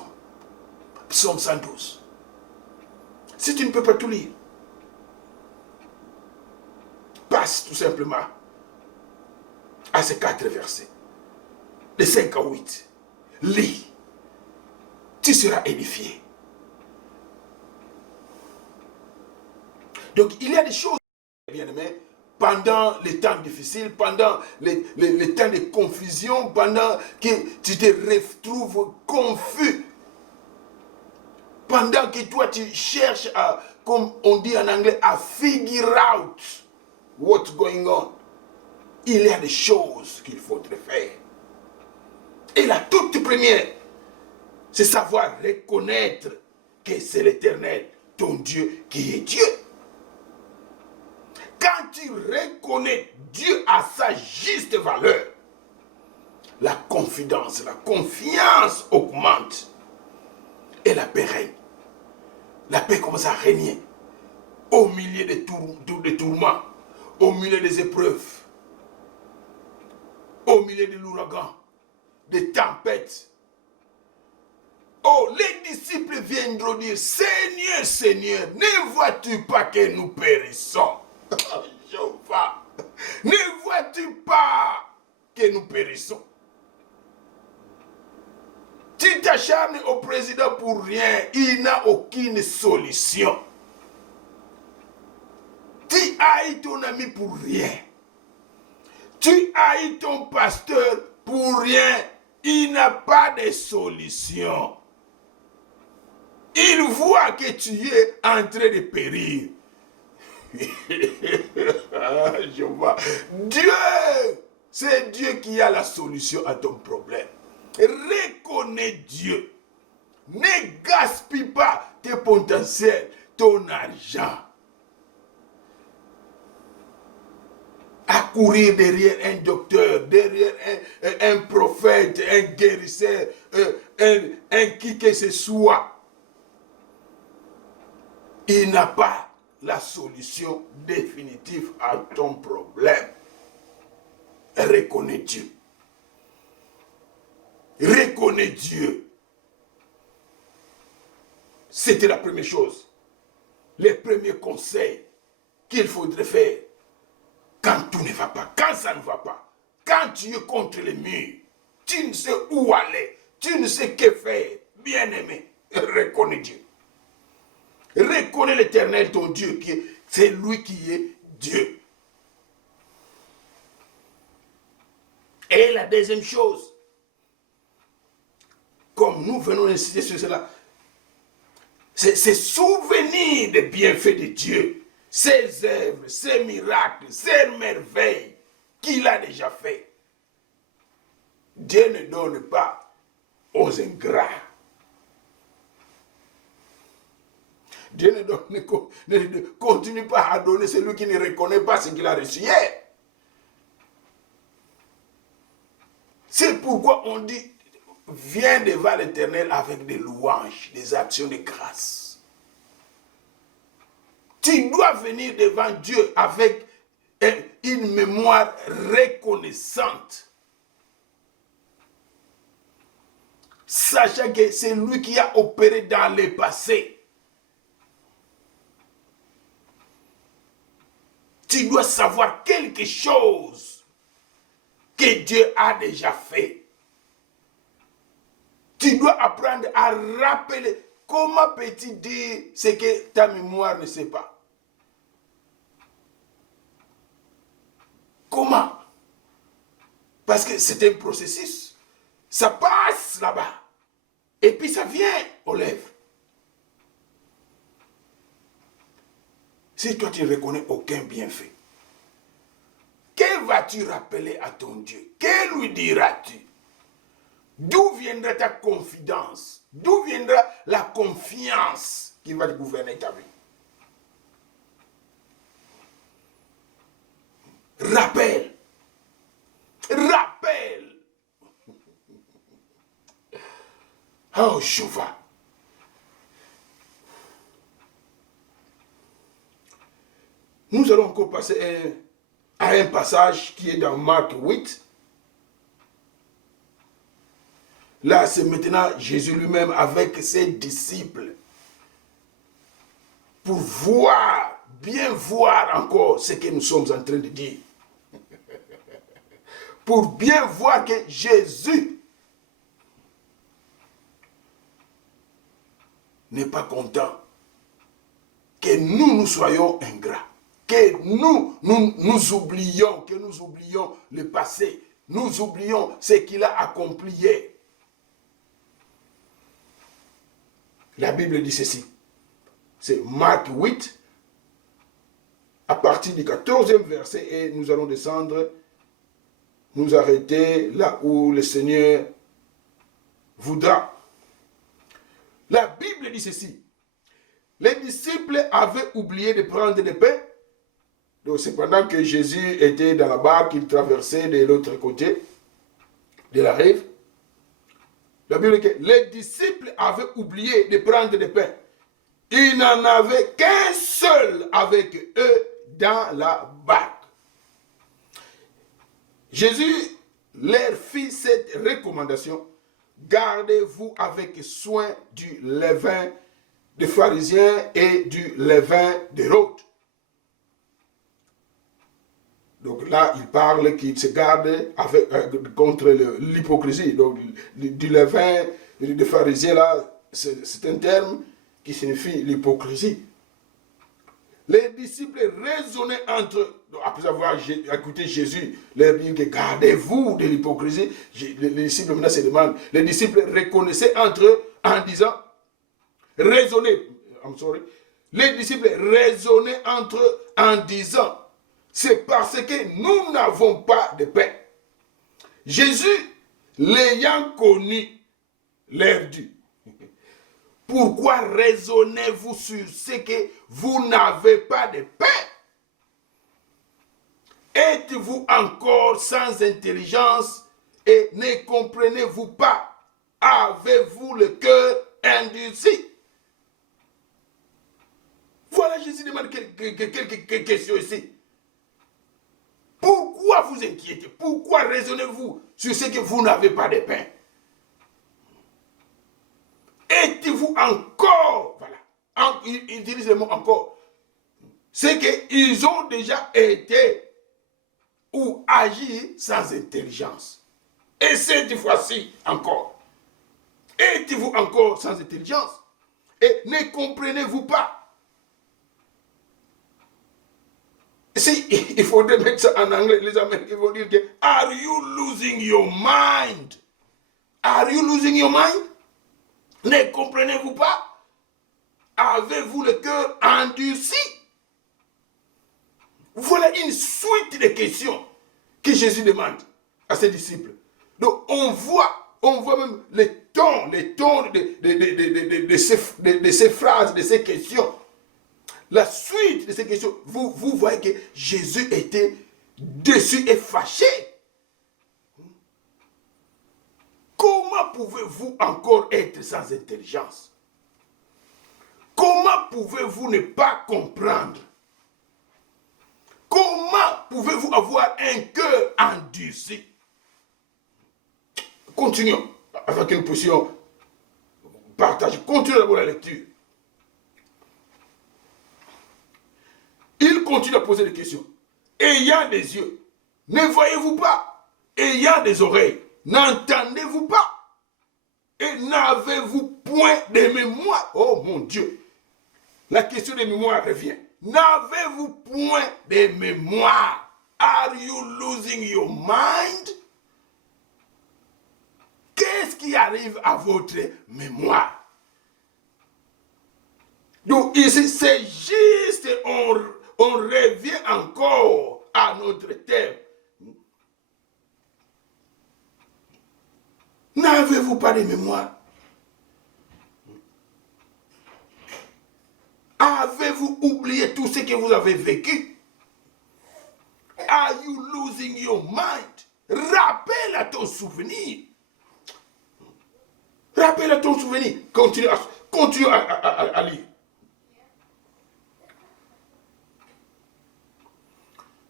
112. Si tu ne peux pas tout lire, passe tout simplement à ces 4 versets, de 5 à 8. Lis, tu seras édifié. Donc il y a des choses, bien aimé, pendant les temps difficiles, pendant les temps de confusion, pendant que tu te retrouves confus, pendant que toi tu cherches à, comme on dit en anglais, à figure out what's going on, il y a des choses qu'il faudrait faire. Et la toute première, c'est savoir reconnaître que c'est l'Éternel, ton Dieu, qui est Dieu. Quand tu reconnais Dieu à sa juste valeur, la confidence, la confiance augmente et la paix règne. La paix commence à régner au milieu des tourments, au milieu des épreuves, au milieu de l'ouragan, des tempêtes. Oh, les disciples viendront dire, Seigneur, Seigneur, ne vois-tu pas que nous périssons? Jéhovah, ne vois-tu pas que nous périssons? Tu t'acharnes au président pour rien, il n'a aucune solution. Tu haïs ton ami pour rien. Tu haïs ton pasteur pour rien, il n'a pas de solution. Il voit que tu es en train de périr. Je vois. Dieu, c'est Dieu qui a la solution à ton problème. Reconnais Dieu. Ne gaspille pas tes potentiels, ton argent, à courir derrière un docteur, derrière un prophète, un guérisseur, un qui que ce soit. Il n'a pas la solution définitive à ton problème. Reconnais Dieu. Reconnais Dieu. C'était la première chose. Les premiers conseils qu'il faudrait faire quand tout ne va pas, quand ça ne va pas, quand tu es contre les murs, tu ne sais où aller, tu ne sais que faire. Bien-aimé, reconnais Dieu. Reconnais l'Éternel, ton Dieu, c'est lui qui est Dieu. Et la deuxième chose, comme nous venons d'insister sur cela, c'est souvenir des bienfaits de Dieu, ses œuvres, ses miracles, ses merveilles qu'il a déjà fait. Dieu ne donne pas aux ingrats. Dieu ne continue pas à donner celui qui ne reconnaît pas ce qu'il a reçu hier. C'est pourquoi on dit, viens devant l'Éternel avec des louanges, des actions de grâce. Tu dois venir devant Dieu avec une mémoire reconnaissante. Sachant que c'est lui qui a opéré dans le passé. Tu dois savoir quelque chose que Dieu a déjà fait. Tu dois apprendre à rappeler. Comment peux-tu dire ce que ta mémoire ne sait pas? Comment? Parce que c'est un processus. Ça passe là-bas. Et puis ça vient aux lèvres. Si toi tu ne reconnais aucun bienfait, que vas-tu rappeler à ton Dieu? Que lui diras-tu? D'où viendra ta confidence? D'où viendra la confiance qui va gouverner ta vie? Rappelle. Rappelle. Oh, Jéhovah. Nous allons encore passer à un passage qui est dans Marc 8. Là, c'est maintenant Jésus lui-même avec ses disciples. Pour voir, bien voir encore ce que nous sommes en train de dire. Pour bien voir que Jésus n'est pas content que nous soyons ingrats. Que nous oublions le passé. Nous oublions ce qu'il a accompli hier. La Bible dit ceci. C'est Marc 8, à partir du 14e verset, et nous allons descendre, nous arrêter là où le Seigneur voudra. La Bible dit ceci. Les disciples avaient oublié de prendre le pain. Donc c'est pendant que Jésus était dans la barque, il traversait de l'autre côté de la rive. La Bible dit que les disciples avaient oublié de prendre le pain. Il n'en avait qu'un seul avec eux dans la barque. Jésus leur fit cette recommandation. Gardez-vous avec soin du levain des pharisiens et du levain d'Hérode. Donc là, il parle qu'il se garde contre l'hypocrisie. Donc du levain des pharisiens, là, c'est un terme qui signifie l'hypocrisie. Les disciples raisonnaient entre eux, après avoir écouté Jésus, leur dit que gardez-vous de l'hypocrisie. Les disciples maintenant se demandent, les disciples reconnaissaient entre eux en disant, les disciples raisonnaient entre eux en disant, c'est parce que nous n'avons pas de pain. Jésus, l'ayant connu, leur dit, pourquoi raisonnez-vous sur ce que vous n'avez pas de pain? Êtes-vous encore sans intelligence et ne comprenez-vous pas? Avez-vous le cœur endurci? Voilà, Jésus demande quelques questions ici. Pourquoi vous inquiétez? Pourquoi raisonnez-vous sur ce que vous n'avez pas de pain? Êtes-vous encore, voilà, il utilise le mot encore, c'est qu'ils ont déjà été ou agi sans intelligence. Et cette fois-ci encore, êtes-vous encore sans intelligence? Et ne comprenez-vous pas? Si il faudrait mettre ça en anglais, les Américains vont dire que are you losing your mind? Are you losing your mind? Ne comprenez-vous pas? Avez-vous le cœur endurci? Voilà une suite de questions que Jésus demande à ses disciples. Donc on voit même les tons de ces phrases, de ces questions. La suite de ces questions, vous voyez que Jésus était déçu et fâché. Comment pouvez-vous encore être sans intelligence? Comment pouvez-vous ne pas comprendre? Comment pouvez-vous avoir un cœur endurci? Continuons avec une position partage. Continuons d'abord la lecture. Il continue à poser des questions. ayant des yeux, ne voyez-vous pas? Ayant des oreilles, n'entendez-vous pas? Et n'avez-vous point de mémoire? Oh mon Dieu, la question de mémoire revient. N'avez-vous point de mémoire? Are you losing your mind? Qu'est-ce qui arrive à votre mémoire? Donc ici, c'est juste, on revient encore à notre thème. N'avez-vous pas de mémoire? Avez-vous oublié tout ce que vous avez vécu? Are you losing your mind? Rappelle à ton souvenir. Rappelle à ton souvenir. Continue à lire.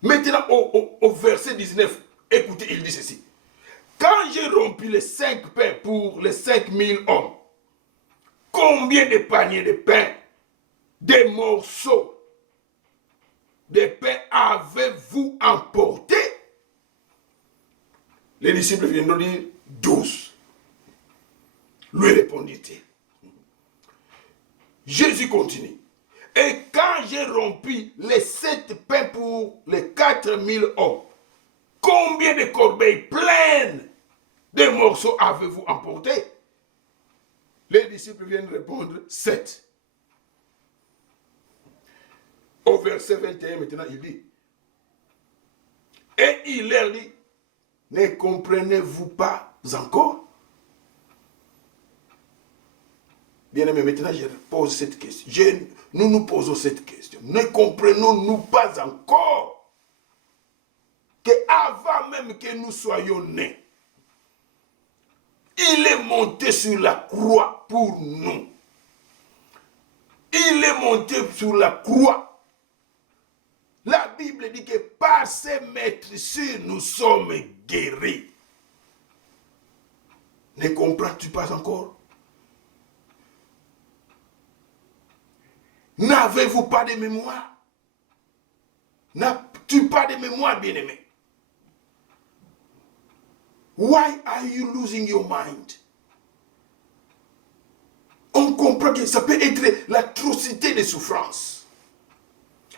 Maintenant, au verset 19, écoutez, il dit ceci. Quand j'ai rompu les 5 pains pour les 5000 hommes, combien de paniers de pain, des morceaux de pain avez-vous emporté? Les disciples viennent de dire 12. Lui répondit-il. Jésus continue. Et quand j'ai rompu les 7 pains pour les 4000 hommes, combien de corbeilles pleines de morceaux avez-vous emporté? Les disciples viennent répondre 7. Au verset 21, maintenant, il dit, et il leur dit, ne comprenez-vous pas encore? Bien aimé, maintenant je pose cette question. Nous nous posons cette question. Ne comprenons-nous pas encore qu'avant même que nous soyons nés, il est monté sur la croix pour nous. Il est monté sur la croix. La Bible dit que par ses maîtrises, nous sommes guéris. Ne comprends-tu pas encore? N'avez-vous pas de mémoire? N'as-tu pas de mémoire, bien-aimé? Why are you losing your mind? On comprend que ça peut être l'atrocité des souffrances.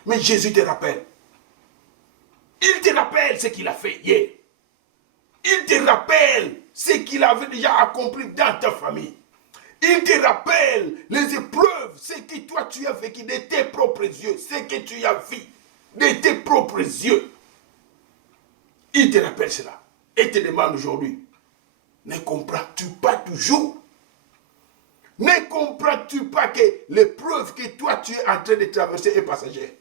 Mais Jésus te rappelle. Il te rappelle ce qu'il a fait hier. Il te rappelle ce qu'il avait déjà accompli dans ta famille. Il te rappelle les épreuves, ce que toi tu as vécu de tes propres yeux, ce que tu as vu de tes propres yeux. Il te rappelle cela et te demande aujourd'hui, ne comprends-tu pas toujours? Ne comprends-tu pas que l'épreuve que toi tu es en train de traverser est passagère?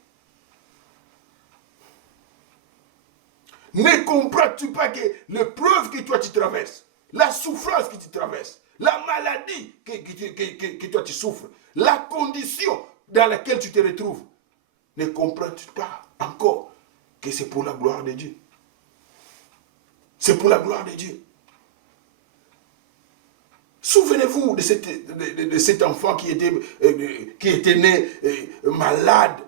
Ne comprends-tu pas que l'épreuve que toi tu traverses, la souffrance que tu traverses, la maladie que toi tu souffres, la condition dans laquelle tu te retrouves, ne comprends-tu pas encore que c'est pour la gloire de Dieu? C'est pour la gloire de Dieu. Souvenez-vous de cet enfant qui était né malade.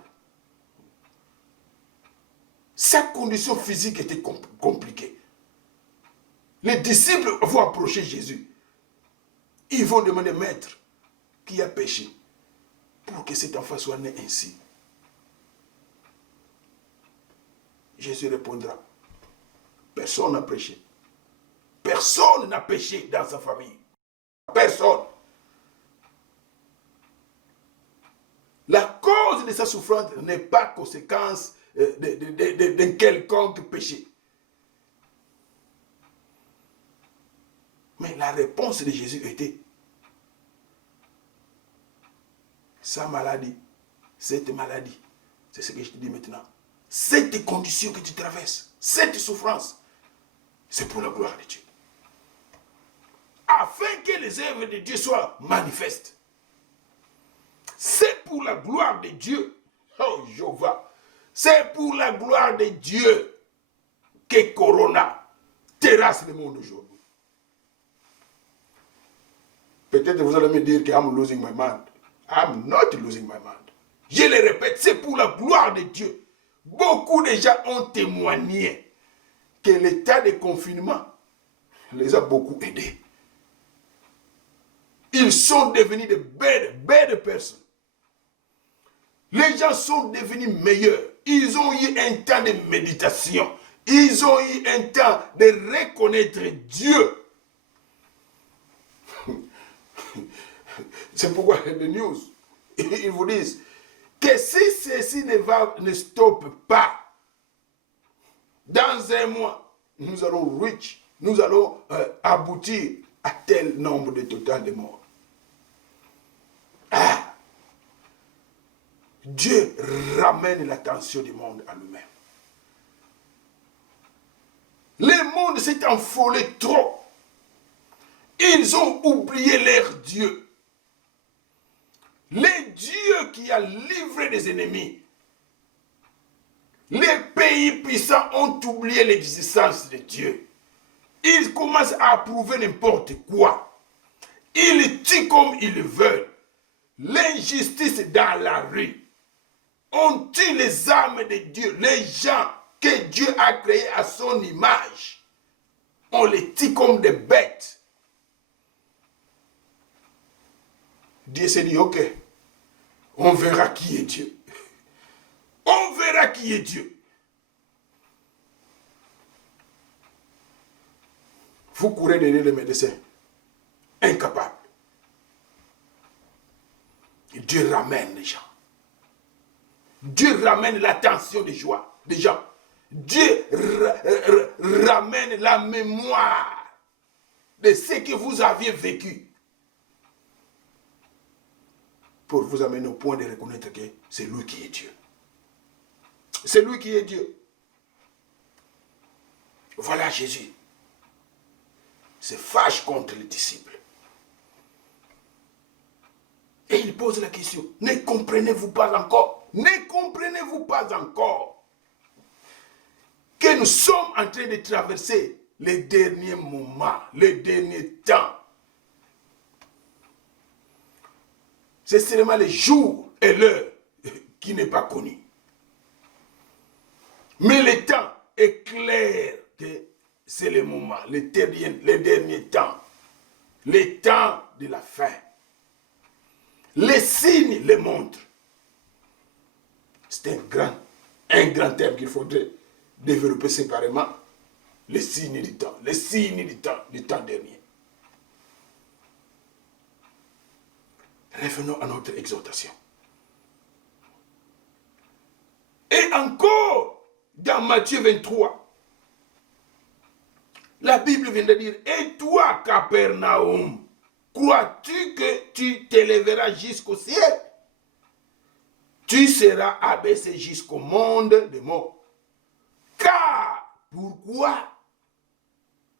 Sa condition physique était compliquée. Les disciples vont approcher Jésus. Ils vont demander, maître, qui a péché pour que cet enfant soit né ainsi? Jésus répondra, personne n'a péché. Personne n'a péché dans sa famille. Personne. La cause de sa souffrance n'est pas conséquence d'un quelconque péché. Mais la réponse de Jésus était, sa maladie, cette maladie, c'est ce que je te dis maintenant, cette condition que tu traverses, cette souffrance, c'est pour la gloire de Dieu. Afin que les œuvres de Dieu soient manifestes. C'est pour la gloire de Dieu. Oh Jéhovah. C'est pour la gloire de Dieu que Corona terrasse le monde aujourd'hui. Peut-être vous allez me dire que I'm losing my mind. I'm not losing my mind. Je le répète, c'est pour la gloire de Dieu. beaucoup de gens ont témoigné que l'état de confinement les a beaucoup aidés. Ils sont devenus de belles personnes. Les gens sont devenus meilleurs. Ils ont eu un temps de méditation. Ils ont eu un temps de reconnaître Dieu. C'est pourquoi les news, ils vous disent que si ceci ne stoppe pas, dans un mois, nous allons reach, nous allons aboutir à tel nombre de total de morts. Ah! Dieu ramène l'attention du monde à lui-même. Le monde s'est enfolé trop. Ils ont oublié leur Dieu. Le Dieu qui a livré des ennemis. Les pays puissants ont oublié l'existence de Dieu. Ils commencent à approuver n'importe quoi. Ils tuent comme ils veulent. L'injustice dans la rue. On tue les âmes de Dieu, les gens que Dieu a créés à son image. On les tue comme des bêtes. Dieu s'est dit, ok, on verra qui est Dieu. On verra qui est Dieu. Vous courez derrière les médecins, incapables. Et Dieu ramène les gens. Dieu ramène l'attention des gens. Dieu ramène la mémoire de ce que vous aviez vécu pour vous amener au point de reconnaître que c'est lui qui est Dieu. C'est lui qui est Dieu. Voilà Jésus. Se fâche contre les disciples. Et il pose la question, ne comprenez-vous pas encore? Ne comprenez-vous pas encore que nous sommes en train de traverser les derniers moments, les derniers temps? C'est seulement le jour et l'heure qui n'est pas connu. Mais le temps est clair que c'est le moment, les derniers temps, les temps de la fin. Les signes les montrent. C'est un grand thème qu'il faudrait développer séparément. Les signes du temps, les signes du temps dernier. Revenons à notre exhortation. Et encore, dans Matthieu 23, la Bible vient de dire, et toi, Capernaum, crois-tu que tu t'élèveras jusqu'au ciel? Tu seras abaissé jusqu'au monde des morts. Car, pourquoi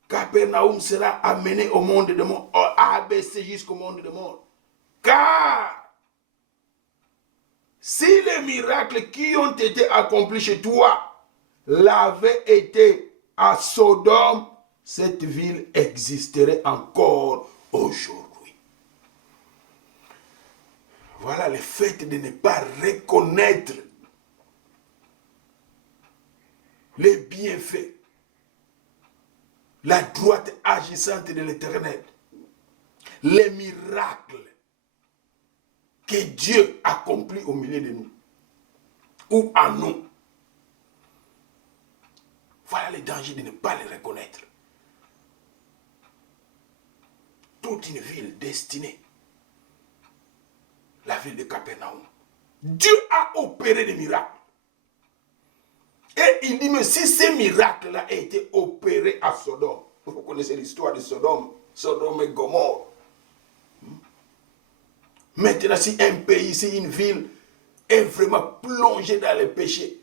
Capernaum sera amené au monde des morts, abaissé jusqu'au monde des morts? Car, si les miracles qui ont été accomplis chez toi l'avaient été à Sodome, cette ville existerait encore aujourd'hui. Voilà le fait de ne pas reconnaître les bienfaits, la droite agissante de l'Éternel, les miracles que Dieu accomplit au milieu de nous, ou en nous. Voilà le danger de ne pas les reconnaître. Toute une ville destinée, la ville de Capernaum. Dieu a opéré des miracles. Et il dit, mais si ces miracles-là ont été opérés à Sodome, vous connaissez l'histoire de Sodome, Sodome et Gomorrhe. Maintenant, si un pays, si une ville est vraiment plongée dans le péché,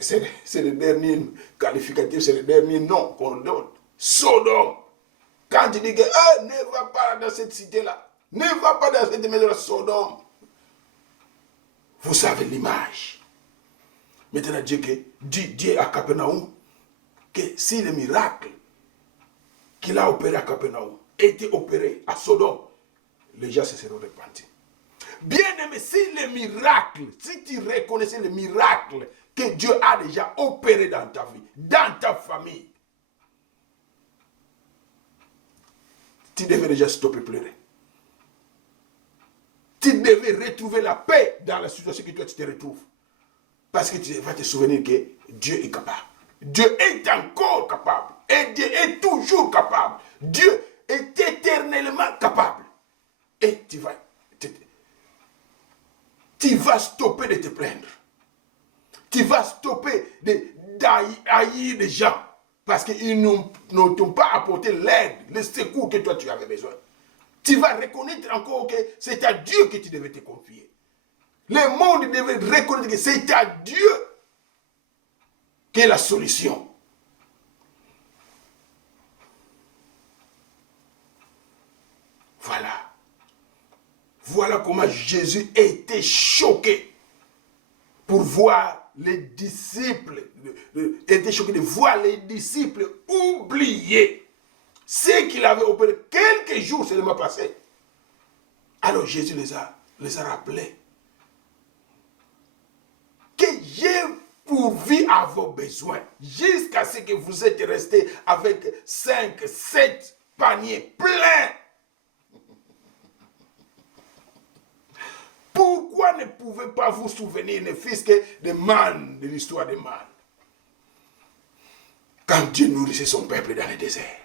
c'est le dernier qualificatif, c'est le dernier nom qu'on donne. Sodome. Quand tu dis que ne va pas dans cette cité-là, ne va pas dans cette maison-là, Sodome. Vous savez l'image. Maintenant, Dieu dit à Capernaum que si le miracle qu'il a opéré à Capernaum était opéré à Sodome, les gens se seront repentis. Bien aimé, si les miracles, si tu reconnaissais les miracles que Dieu a déjà opéré dans ta vie, dans ta famille, tu devais déjà stopper pleurer. Tu devais retrouver la paix dans la situation que toi tu te retrouves. Parce que tu vas te souvenir que Dieu est capable. Dieu est encore capable. Et Dieu est toujours capable. Dieu est éternellement capable. Et tu vas stopper de te plaindre. Tu vas stopper d'haïr les gens. Parce qu'ils n'ont pas apporté l'aide, le secours que toi tu avais besoin. Tu vas reconnaître encore que c'est à Dieu que tu devais te confier. Le monde devait reconnaître que c'est à Dieu qu'est la solution. Voilà. Voilà comment Jésus était choqué pour voir les disciples, était choqué de voir les disciples oublier ce qu'il avait opéré quelques jours seulement passé. Alors Jésus les a rappelés que j'ai pourvu à vos besoins jusqu'à ce que vous êtes restés avec 5, 7 paniers pleins. Pourquoi ne pouvez pas vous souvenir, ne fût-ce que de Man, de l'histoire de Man, quand Dieu nourrissait son peuple dans le désert?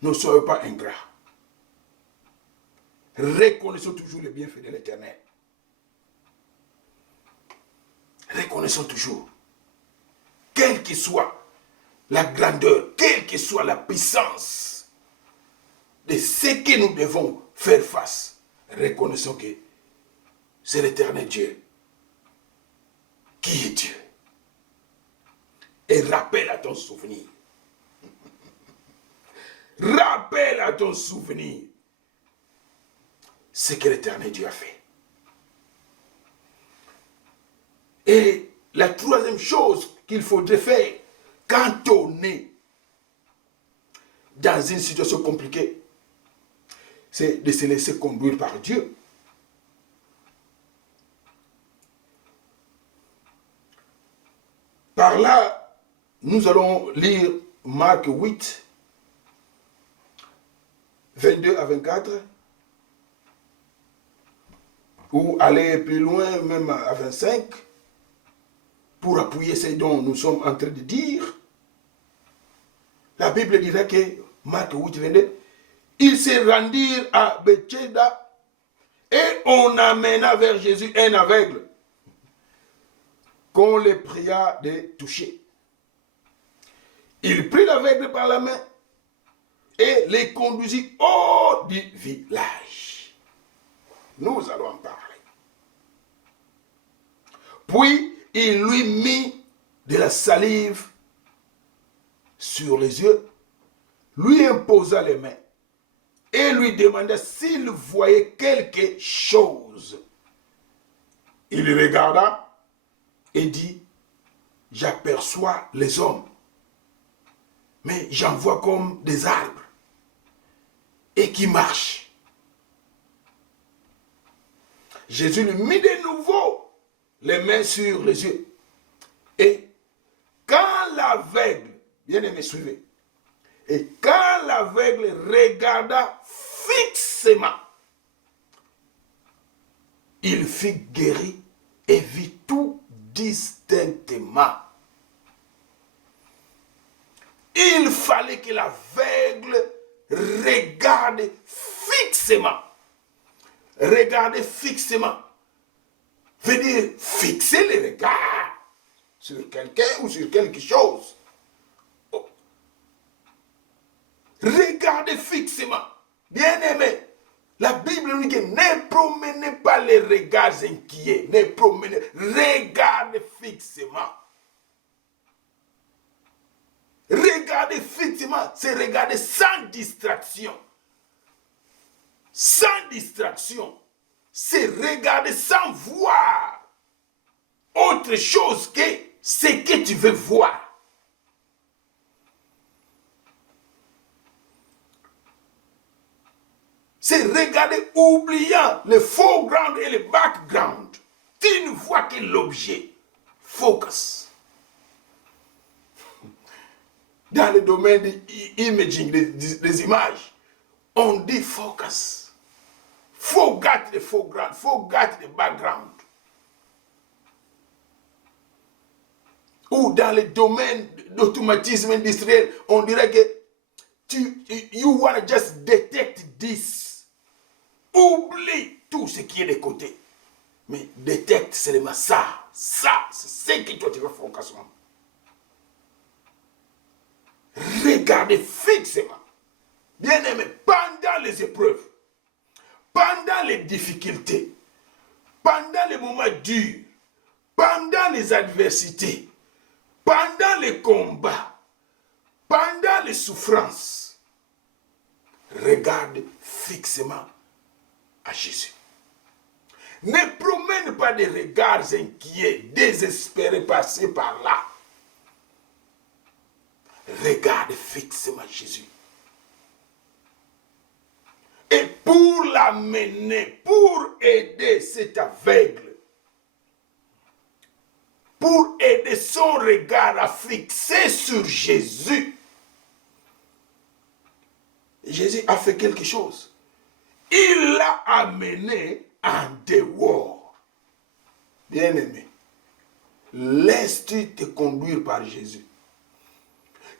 Ne soyez pas ingrats. Reconnaissons toujours les bienfaits de l'Éternel. Reconnaissons toujours, quelle que soit la grandeur, quelle que soit la puissance de ce que nous devons faire face, reconnaissons que c'est l'Éternel Dieu qui est Dieu. Et rappelle à ton souvenir. Rappelle à ton souvenir ce que l'Éternel Dieu a fait. Et la troisième chose qu'il faudrait faire quand on est dans une situation compliquée, c'est de se laisser conduire par Dieu. Par là, nous allons lire Marc 8, 22 à 24, ou aller plus loin, même à 25, pour appuyer ce dont nous sommes en train de dire. La Bible dirait que, Marc 8, 22, ils se rendirent à Bethsaida et on amena vers Jésus un aveugle qu'on les pria de toucher. Il prit l'aveugle par la main et les conduisit hors du village. Nous allons en parler. Puis il lui mit de la salive sur les yeux, lui imposa les mains et lui demanda s'il voyait quelque chose. Il regarda et dit, j'aperçois les hommes, mais j'en vois comme des arbres et qui marchent. Jésus lui mit de nouveau les mains sur les yeux. Et quand l'aveugle, bien aimé, suivez, et quand l'aveugle regarda fixement, il fut guéri et vit tout distinctement. Il fallait que l'aveugle regarde fixement. Regarder fixement veut dire fixer le regard sur quelqu'un ou sur quelque chose. Regardez fixement. Bien aimé, la Bible nous dit ne promenez pas les regards inquiets. Ne promenez, regardez fixement. Regardez fixement, c'est regarder sans distraction. Sans distraction, c'est regarder sans voir autre chose que ce que tu veux voir. C'est Regardez, oubliant le foreground et le background. Tu ne vois que l'objet. Focus. Dans le domaine de imaging, des images, on dit focus. Forget the foreground, forget the background. Ou dans le domaine d'automatisme industriel, on dirait que you want to just detect this. Oublie tout ce qui est de côté. Mais détecte seulement ça. Ça, c'est ce que toi tu veux focuser. Regardez fixement. Bien aimé, pendant les épreuves, pendant les difficultés, pendant les moments durs, pendant les adversités, pendant les combats, pendant les souffrances, regarde fixement à Jésus. Ne promène pas des regards inquiets, désespérés passer par là. Regarde fixement Jésus. Et pour l'amener, pour aider cet aveugle, pour aider son regard à fixer sur Jésus, Jésus a fait quelque chose. Il l'a amené en dehors. Bien-aimé, laisse-tu te conduire par Jésus.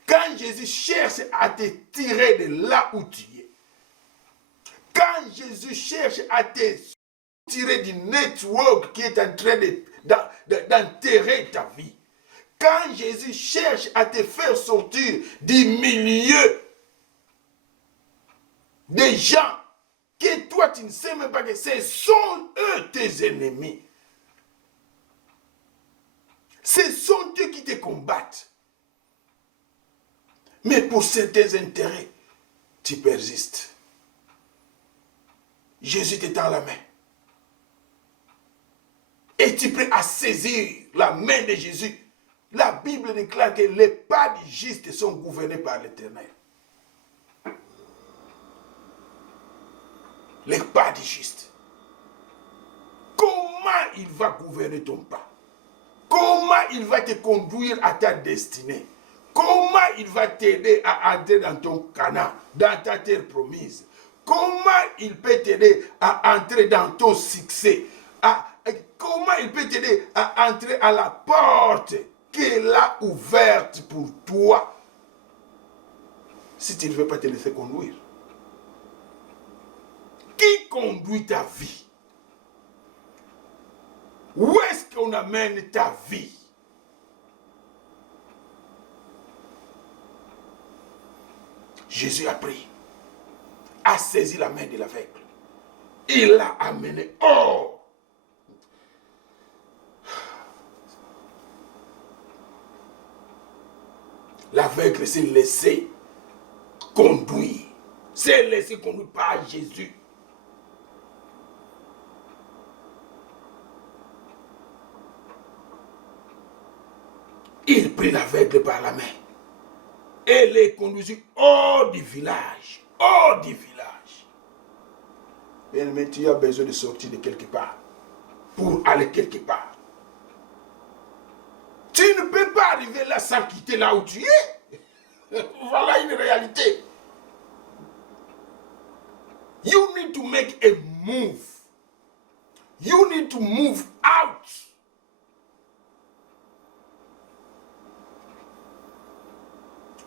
Quand Jésus cherche à te tirer de là où tu es, quand Jésus cherche à te tirer du network qui est en train d'enterrer ta vie, quand Jésus cherche à te faire sortir du milieu des gens que toi tu ne sais même pas que ce sont eux tes ennemis, ce sont eux qui te combattent. Mais pour certains intérêts, tu persistes. Jésus t'étend la main. Et tu es prêt à saisir la main de Jésus. La Bible déclare que les pas du juste sont gouvernés par l'Éternel. Les pas du juste. Comment il va gouverner ton pas? Comment il va te conduire à ta destinée? Comment il va t'aider à entrer dans ton Canaan, dans ta terre promise? Comment il peut t'aider à entrer dans ton succès? Comment il peut t'aider à entrer à la porte qu'il a ouverte pour toi si tu ne veux pas te laisser conduire? Qui conduit ta vie? Où est-ce qu'on amène ta vie? Jésus a pris, a saisi la main de l'aveugle. Il l'a amené hors. L'aveugle s'est laissé conduire. S'est laissé conduire par Jésus. Il prit l'aveugle par la main et les conduisit hors du village. Hors du village. Bien-aimé, tu as besoin de sortir de quelque part pour aller quelque part. Tu ne peux pas arriver là sans quitter là où tu es. Voilà une réalité. You need to make a move. You need to move out.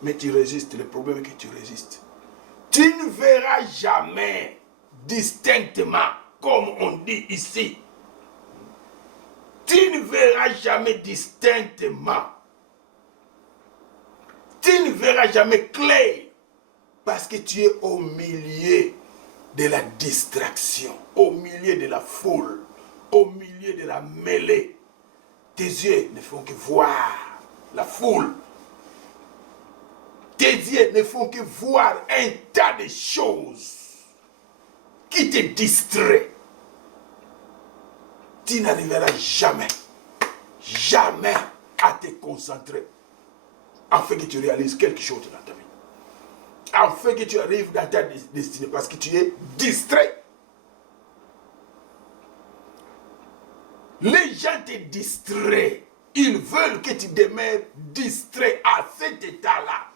Mais tu résistes. Le problème est que tu résistes. Tu ne verras jamais distinctement, comme on dit ici. Tu ne verras jamais distinctement. Tu ne verras jamais clair. Parce que tu es au milieu de la distraction, au milieu de la foule, au milieu de la mêlée. Tes yeux ne font que voir la foule. Tes yeux ne font que voir un tas de choses qui te distraient. Tu n'arriveras jamais, jamais à te concentrer afin que tu réalises quelque chose dans ta vie. Afin que tu arrives dans ta destinée parce que tu es distrait. gens te distraient. Ils veulent que tu demeures distrait à cet état-là.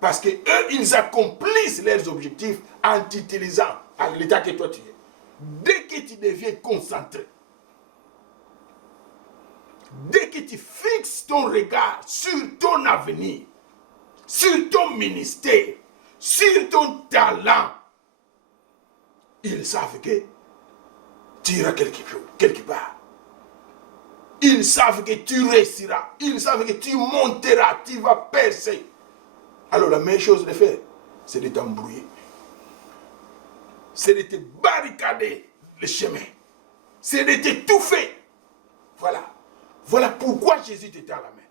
Parce que eux, ils accomplissent leurs objectifs en t'utilisant à l'état que toi tu es. Dès que tu deviens concentré, dès que tu fixes ton regard sur ton avenir, sur ton ministère, sur ton talent, ils savent que tu iras quelque part. Ils savent que tu réussiras. Ils savent que tu monteras, tu vas percer. Alors la meilleure chose de faire, c'est de t'embrouiller. C'est de te barricader le chemin. C'est de t'étouffer. Voilà. Voilà pourquoi Jésus t'était à la main.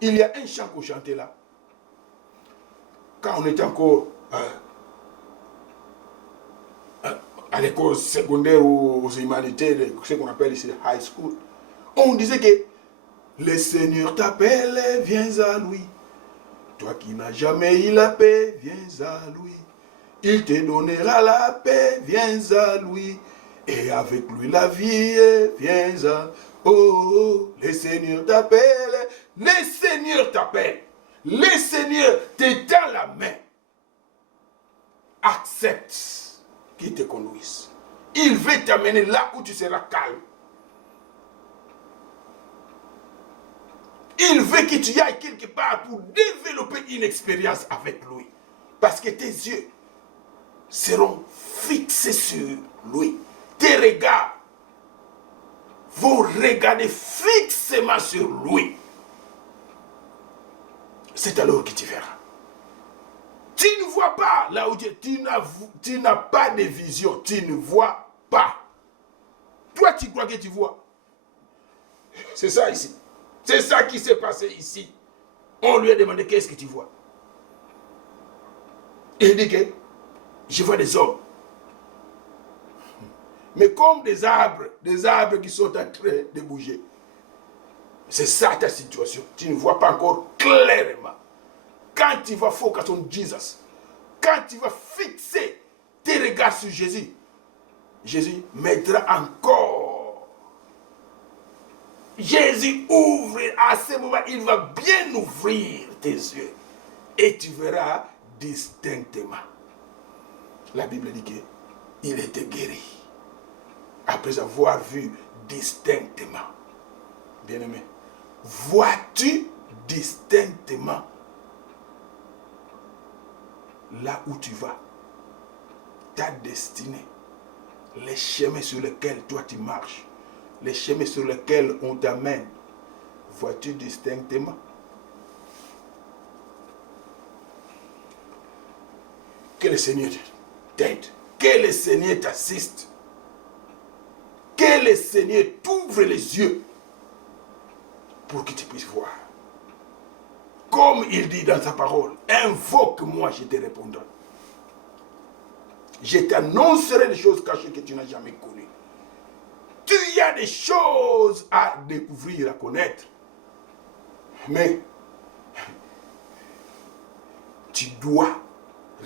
Il y a un chant qu'on chantait là. Quand on était encore à l'école secondaire ou aux humanités, ce qu'on appelle ici high school, on disait que le Seigneur t'appelle, viens à lui. Toi qui n'as jamais eu la paix, viens à lui. Il te donnera la paix, viens à lui. Et avec lui la vie, viens à... Oh, le Seigneur t'appelle, le Seigneur t'appelle. Le Seigneur te tend la main. Accepte qu'il te conduise. Il veut t'amener là où tu seras calme. Il veut que tu ailles quelque part pour développer une expérience avec lui. Parce que tes yeux seront fixés sur lui. Tes regards vont regarder fixement sur lui. C'est alors que tu verras. Tu ne vois pas là où tu n'as pas de vision. Tu ne vois pas. Toi, tu crois que tu vois. C'est ça ici. C'est ça qui s'est passé ici. On lui a demandé qu'est-ce que tu vois. Et il dit que je vois des hommes. Mais comme des arbres qui sont en train de bouger. C'est ça ta situation. Tu ne vois pas encore clairement. Quand tu vas focus on Jesus, quand tu vas fixer tes regards sur Jésus, Jésus mettra encore. Jésus ouvre, à ce moment, il va bien ouvrir tes yeux. Et tu verras distinctement. La Bible dit qu'il était guéri. Après avoir vu distinctement. Bien-aimé, vois-tu distinctement là où tu vas, ta destinée, les chemins sur lesquels toi tu marches, les chemins sur lesquels on t'amène, vois-tu distinctement? Que le Seigneur t'aide, que le Seigneur t'assiste, que le Seigneur t'ouvre les yeux pour que tu puisses voir. Comme il dit dans sa parole, invoque-moi, je te répondrai. Je t'annoncerai des choses cachées que tu n'as jamais connues. Tu y as des choses à découvrir, à connaître. Mais tu dois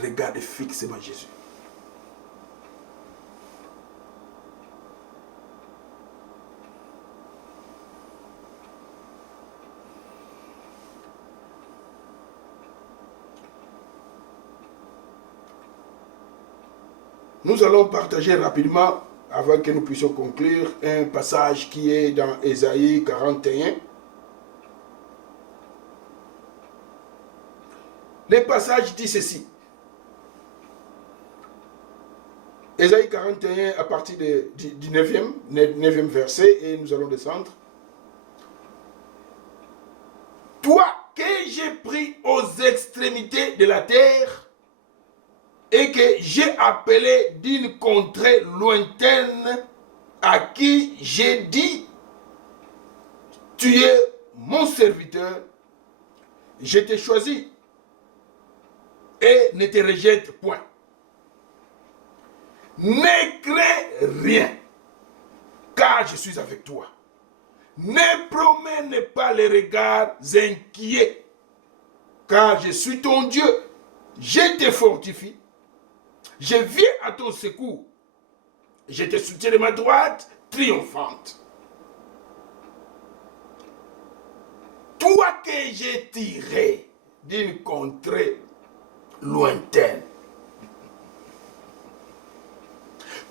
regarder fixement Jésus. Nous allons partager rapidement, avant que nous puissions conclure, un passage qui est dans Ésaïe 41. Le passage dit ceci. Ésaïe 41 à partir du 9e verset, et nous allons descendre. Toi que j'ai pris aux extrémités de la terre, et que j'ai appelé d'une contrée lointaine, à qui j'ai dit, tu es mon serviteur, je t'ai choisi et ne te rejette point. Ne crains rien, car je suis avec toi. Ne promène pas les regards inquiets, car je suis ton Dieu, je te fortifie. Je viens à ton secours. Je te soutiens de ma droite, triomphante. Toi que j'ai tiré d'une contrée lointaine,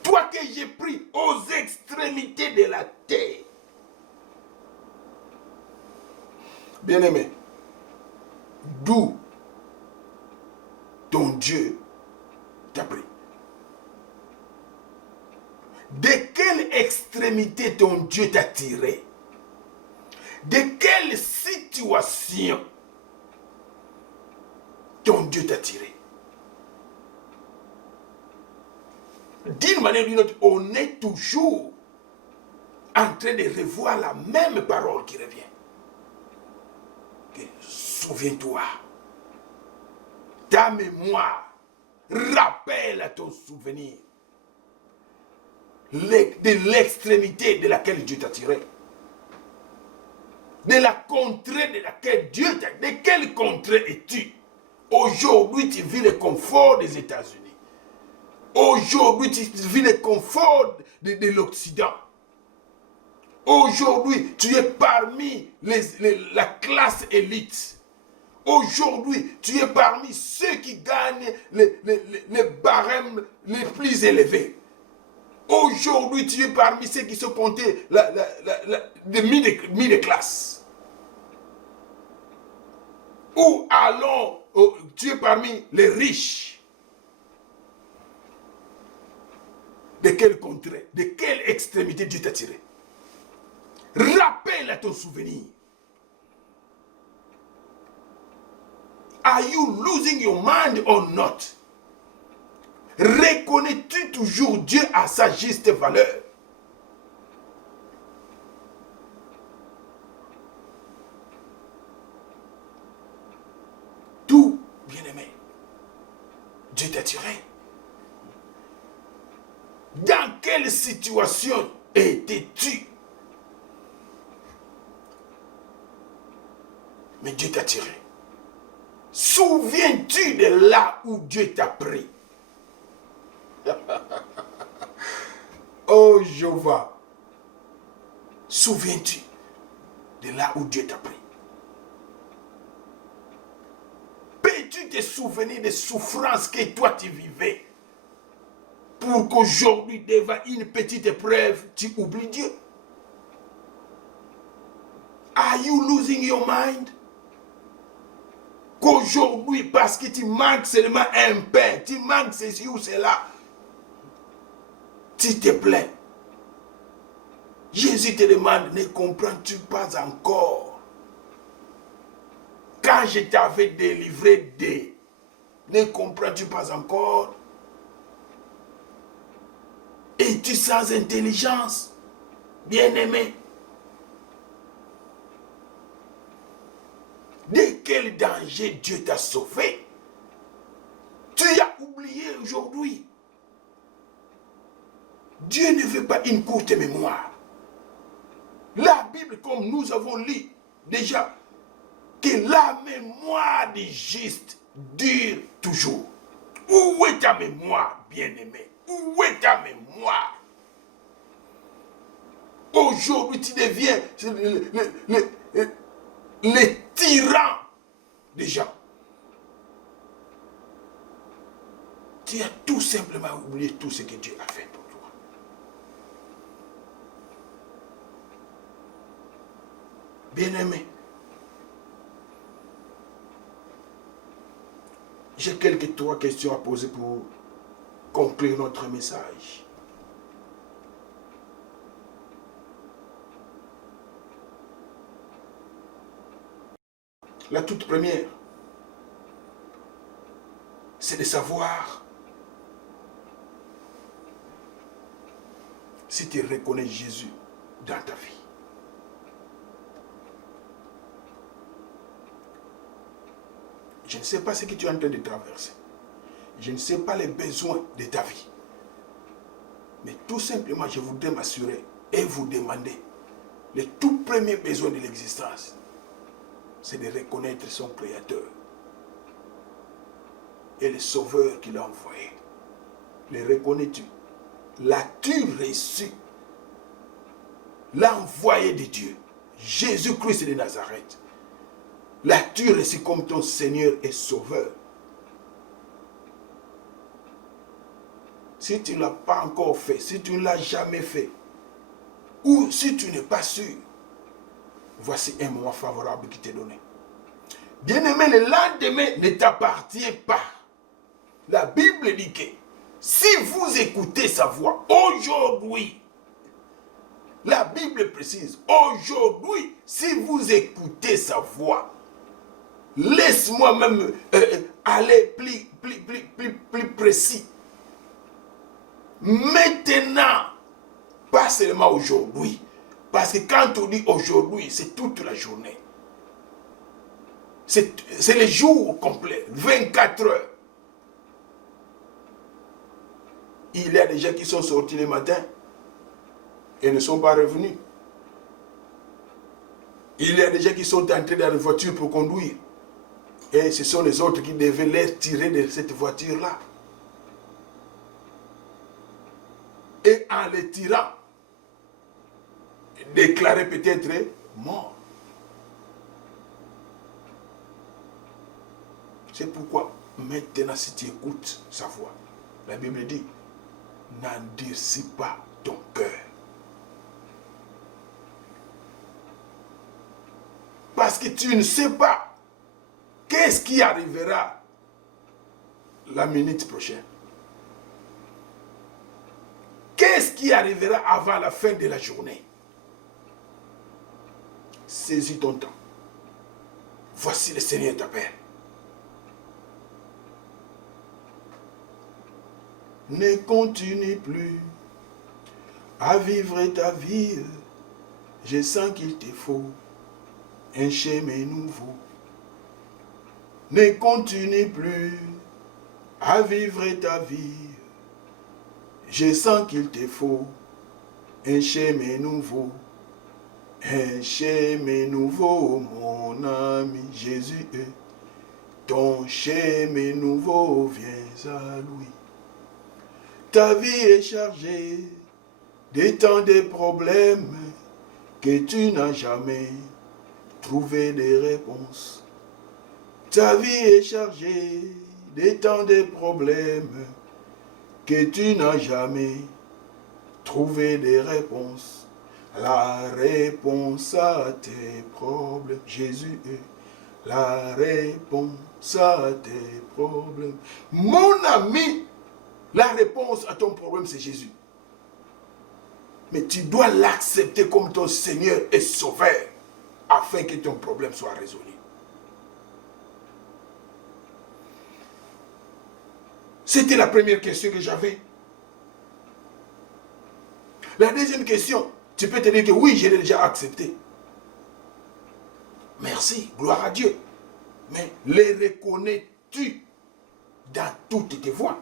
toi que j'ai pris aux extrémités de la terre. Bien-aimé, d'où ton Dieu t'a pris? De quelle extrémité ton Dieu t'a tiré? De quelle situation ton Dieu t'a tiré? D'une manière ou d'une autre, on est toujours en train de revoir la même parole qui revient. Souviens-toi, ta mémoire rappelle à ton souvenir de l'extrémité de laquelle Dieu t'a tiré. De la contrée de laquelle Dieu t'a... De quelle contrée es-tu? Aujourd'hui, tu vis le confort des États-Unis. Aujourd'hui, tu vis le confort de l'Occident. Aujourd'hui, tu es parmi la classe élite. Aujourd'hui, tu es parmi ceux qui gagnent les barèmes les plus élevés. Aujourd'hui, tu es parmi ceux qui sont comptés de mille classes. Ou allons, tu es parmi les riches. De quelle contrée, de quelle extrémité Dieu t'a tiré? Rappelle à ton souvenir. Are you losing your mind or not? Reconnais-tu toujours Dieu à sa juste valeur? Tout, bien-aimé, Dieu t'a tiré. Dans quelle situation étais-tu? Mais Dieu t'a tiré. Souviens-tu de là où Dieu t'a pris? Oh Jéhovah, souviens-tu de là où Dieu t'a pris? Peux-tu te souvenir des souffrances que toi tu vivais pour qu'aujourd'hui, devant une petite épreuve, tu oublies Dieu? Are you losing your mind? Qu'aujourd'hui, parce que tu manques seulement un pain, tu manques ceci ou cela, tu te plains. Jésus te demande, ne comprends-tu pas encore? Quand je t'avais délivré de, ne comprends-tu pas encore? Es-tu sans intelligence, bien-aimé? De quel danger Dieu t'a sauvé? Tu as oublié aujourd'hui. Dieu ne veut pas une courte mémoire. La Bible, comme nous avons lu déjà, que la mémoire du juste dure toujours. Où est ta mémoire, bien-aimé? Où est ta mémoire? Aujourd'hui, tu deviens le tyran des gens. Tu as tout simplement oublié tout ce que Dieu a fait pour toi. Bien-aimé, j'ai quelques trois questions à poser pour conclure notre message. La toute première, c'est de savoir si tu reconnais Jésus dans ta vie. Je ne sais pas ce que tu es en train de traverser. Je ne sais pas les besoins de ta vie. Mais tout simplement, je voudrais m'assurer et vous demander le tout premier besoin de l'existence, c'est de reconnaître son Créateur et le Sauveur qu'il a envoyé. Le reconnais-tu? L'as-tu reçu l'envoyé de Dieu, Jésus-Christ de Nazareth, l'as-tu reçu comme ton Seigneur et Sauveur? Si tu ne l'as pas encore fait, si tu ne l'as jamais fait, ou si tu n'es pas sûr, voici un moment favorable qui t'est donné. Bien-aimé, le lendemain ne t'appartient pas. La Bible dit que si vous écoutez sa voix aujourd'hui, la Bible précise, aujourd'hui, si vous écoutez sa voix, laisse-moi même aller plus précis. Maintenant, pas seulement aujourd'hui, parce que quand on dit aujourd'hui, c'est toute la journée. C'est le jour complet, 24 heures. Il y a des gens qui sont sortis le matin et ne sont pas revenus. Il y a des gens qui sont entrés dans la voiture pour conduire. Et ce sont les autres qui devaient les tirer de cette voiture-là. Et en les tirant, déclarer peut-être mort. C'est pourquoi maintenant si tu écoutes sa voix, la Bible dit, n'endurcis pas ton cœur. Parce que tu ne sais pas qu'est-ce qui arrivera la minute prochaine. Qu'est-ce qui arrivera avant la fin de la journée? Saisis ton temps. Voici le Seigneur t'appelle. Ne continue plus à vivre ta vie. Je sens qu'il te faut un chemin nouveau. Ne continue plus à vivre ta vie. Je sens qu'il te faut un chemin nouveau. Un chemin nouveau, mon ami Jésus. Ton chemin nouveau, viens à lui. Ta vie est chargée de tant de problèmes que tu n'as jamais trouvé de réponse. Ta vie est chargée de tant de problèmes que tu n'as jamais trouvé de réponse. La réponse à tes problèmes, Jésus est la réponse à tes problèmes. Mon ami, la réponse à ton problème, c'est Jésus. Mais tu dois l'accepter comme ton Seigneur et Sauveur afin que ton problème soit résolu. C'était la première question que j'avais. La deuxième question, tu peux te dire que oui, je l'ai déjà accepté. Merci, gloire à Dieu. Mais les reconnais-tu dans toutes tes voies?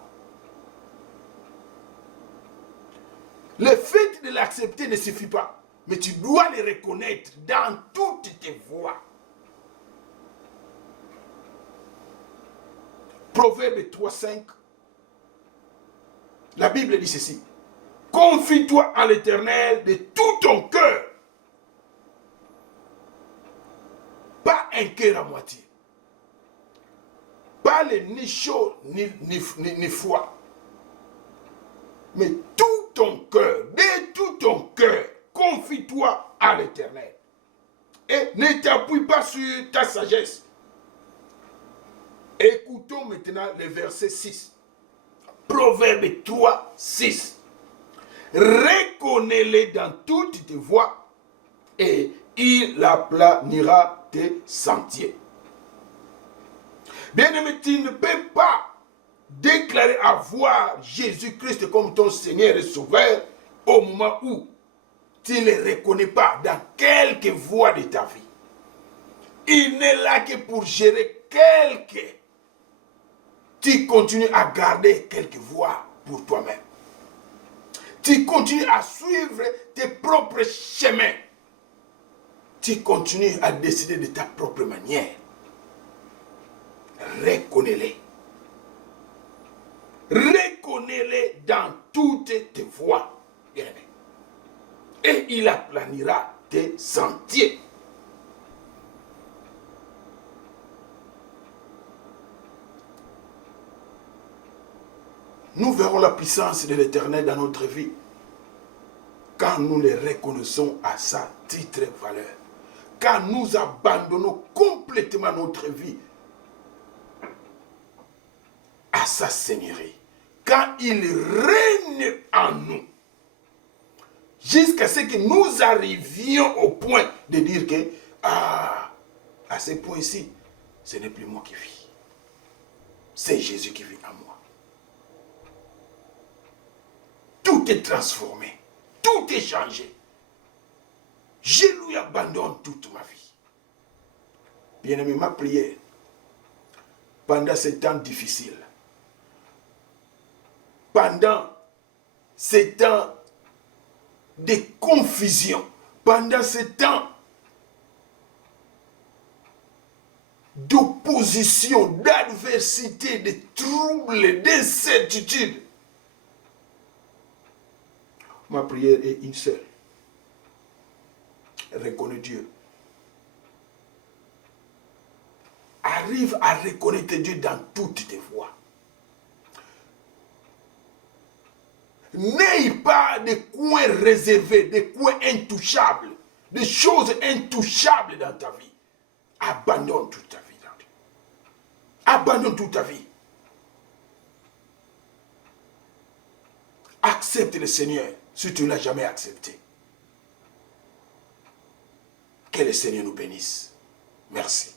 Le fait de l'accepter ne suffit pas. Mais tu dois les reconnaître dans toutes tes voies. Proverbe 3:5. La Bible dit ceci. Confie-toi à l'Éternel de tout ton cœur. Pas un cœur à moitié. Pas les ni chaud ni froid. Mais tout ton cœur, de tout ton cœur, confie-toi à l'Éternel. Et ne t'appuie pas sur ta sagesse. Écoutons maintenant le verset 6. Proverbe 3, 6. Reconnais-les dans toutes tes voies et il aplanira tes sentiers. Bien-aimé, tu ne peux pas déclarer avoir Jésus-Christ comme ton Seigneur et Sauveur au moment où tu ne le reconnais pas dans quelques voies de ta vie. Il n'est là que pour gérer quelques. Tu continues à garder quelques voies pour toi-même. Tu continues à suivre tes propres chemins. Tu continues à décider de ta propre manière. Reconnais-les. Reconnais-les dans toutes tes voies. Bien-aimé. et il aplanira tes sentiers. Nous verrons la puissance de l'Éternel dans notre vie quand nous les reconnaissons à sa titre et valeur. Quand nous abandonnons complètement notre vie à sa seigneurie. Quand il règne en nous. Jusqu'à ce que nous arrivions au point de dire que, à ce point-ci, ce n'est plus moi qui vis. C'est Jésus qui vit en moi. Tout est transformé. Tout est changé. Je lui abandonne toute ma vie. Bien-aimé, ma prière, pendant ces temps difficiles, pendant ces temps de confusion, pendant ces temps d'opposition, d'adversité, de troubles, d'incertitude, ma prière est une seule. Reconnais Dieu. Arrive à reconnaître Dieu dans toutes tes voies. N'aie pas de coins réservés, de coins intouchables, de choses intouchables dans ta vie. Abandonne toute ta vie dans Dieu. Abandonne toute ta vie. Accepte le Seigneur si tu ne l'as jamais accepté. Que le Seigneur nous bénisse. Merci.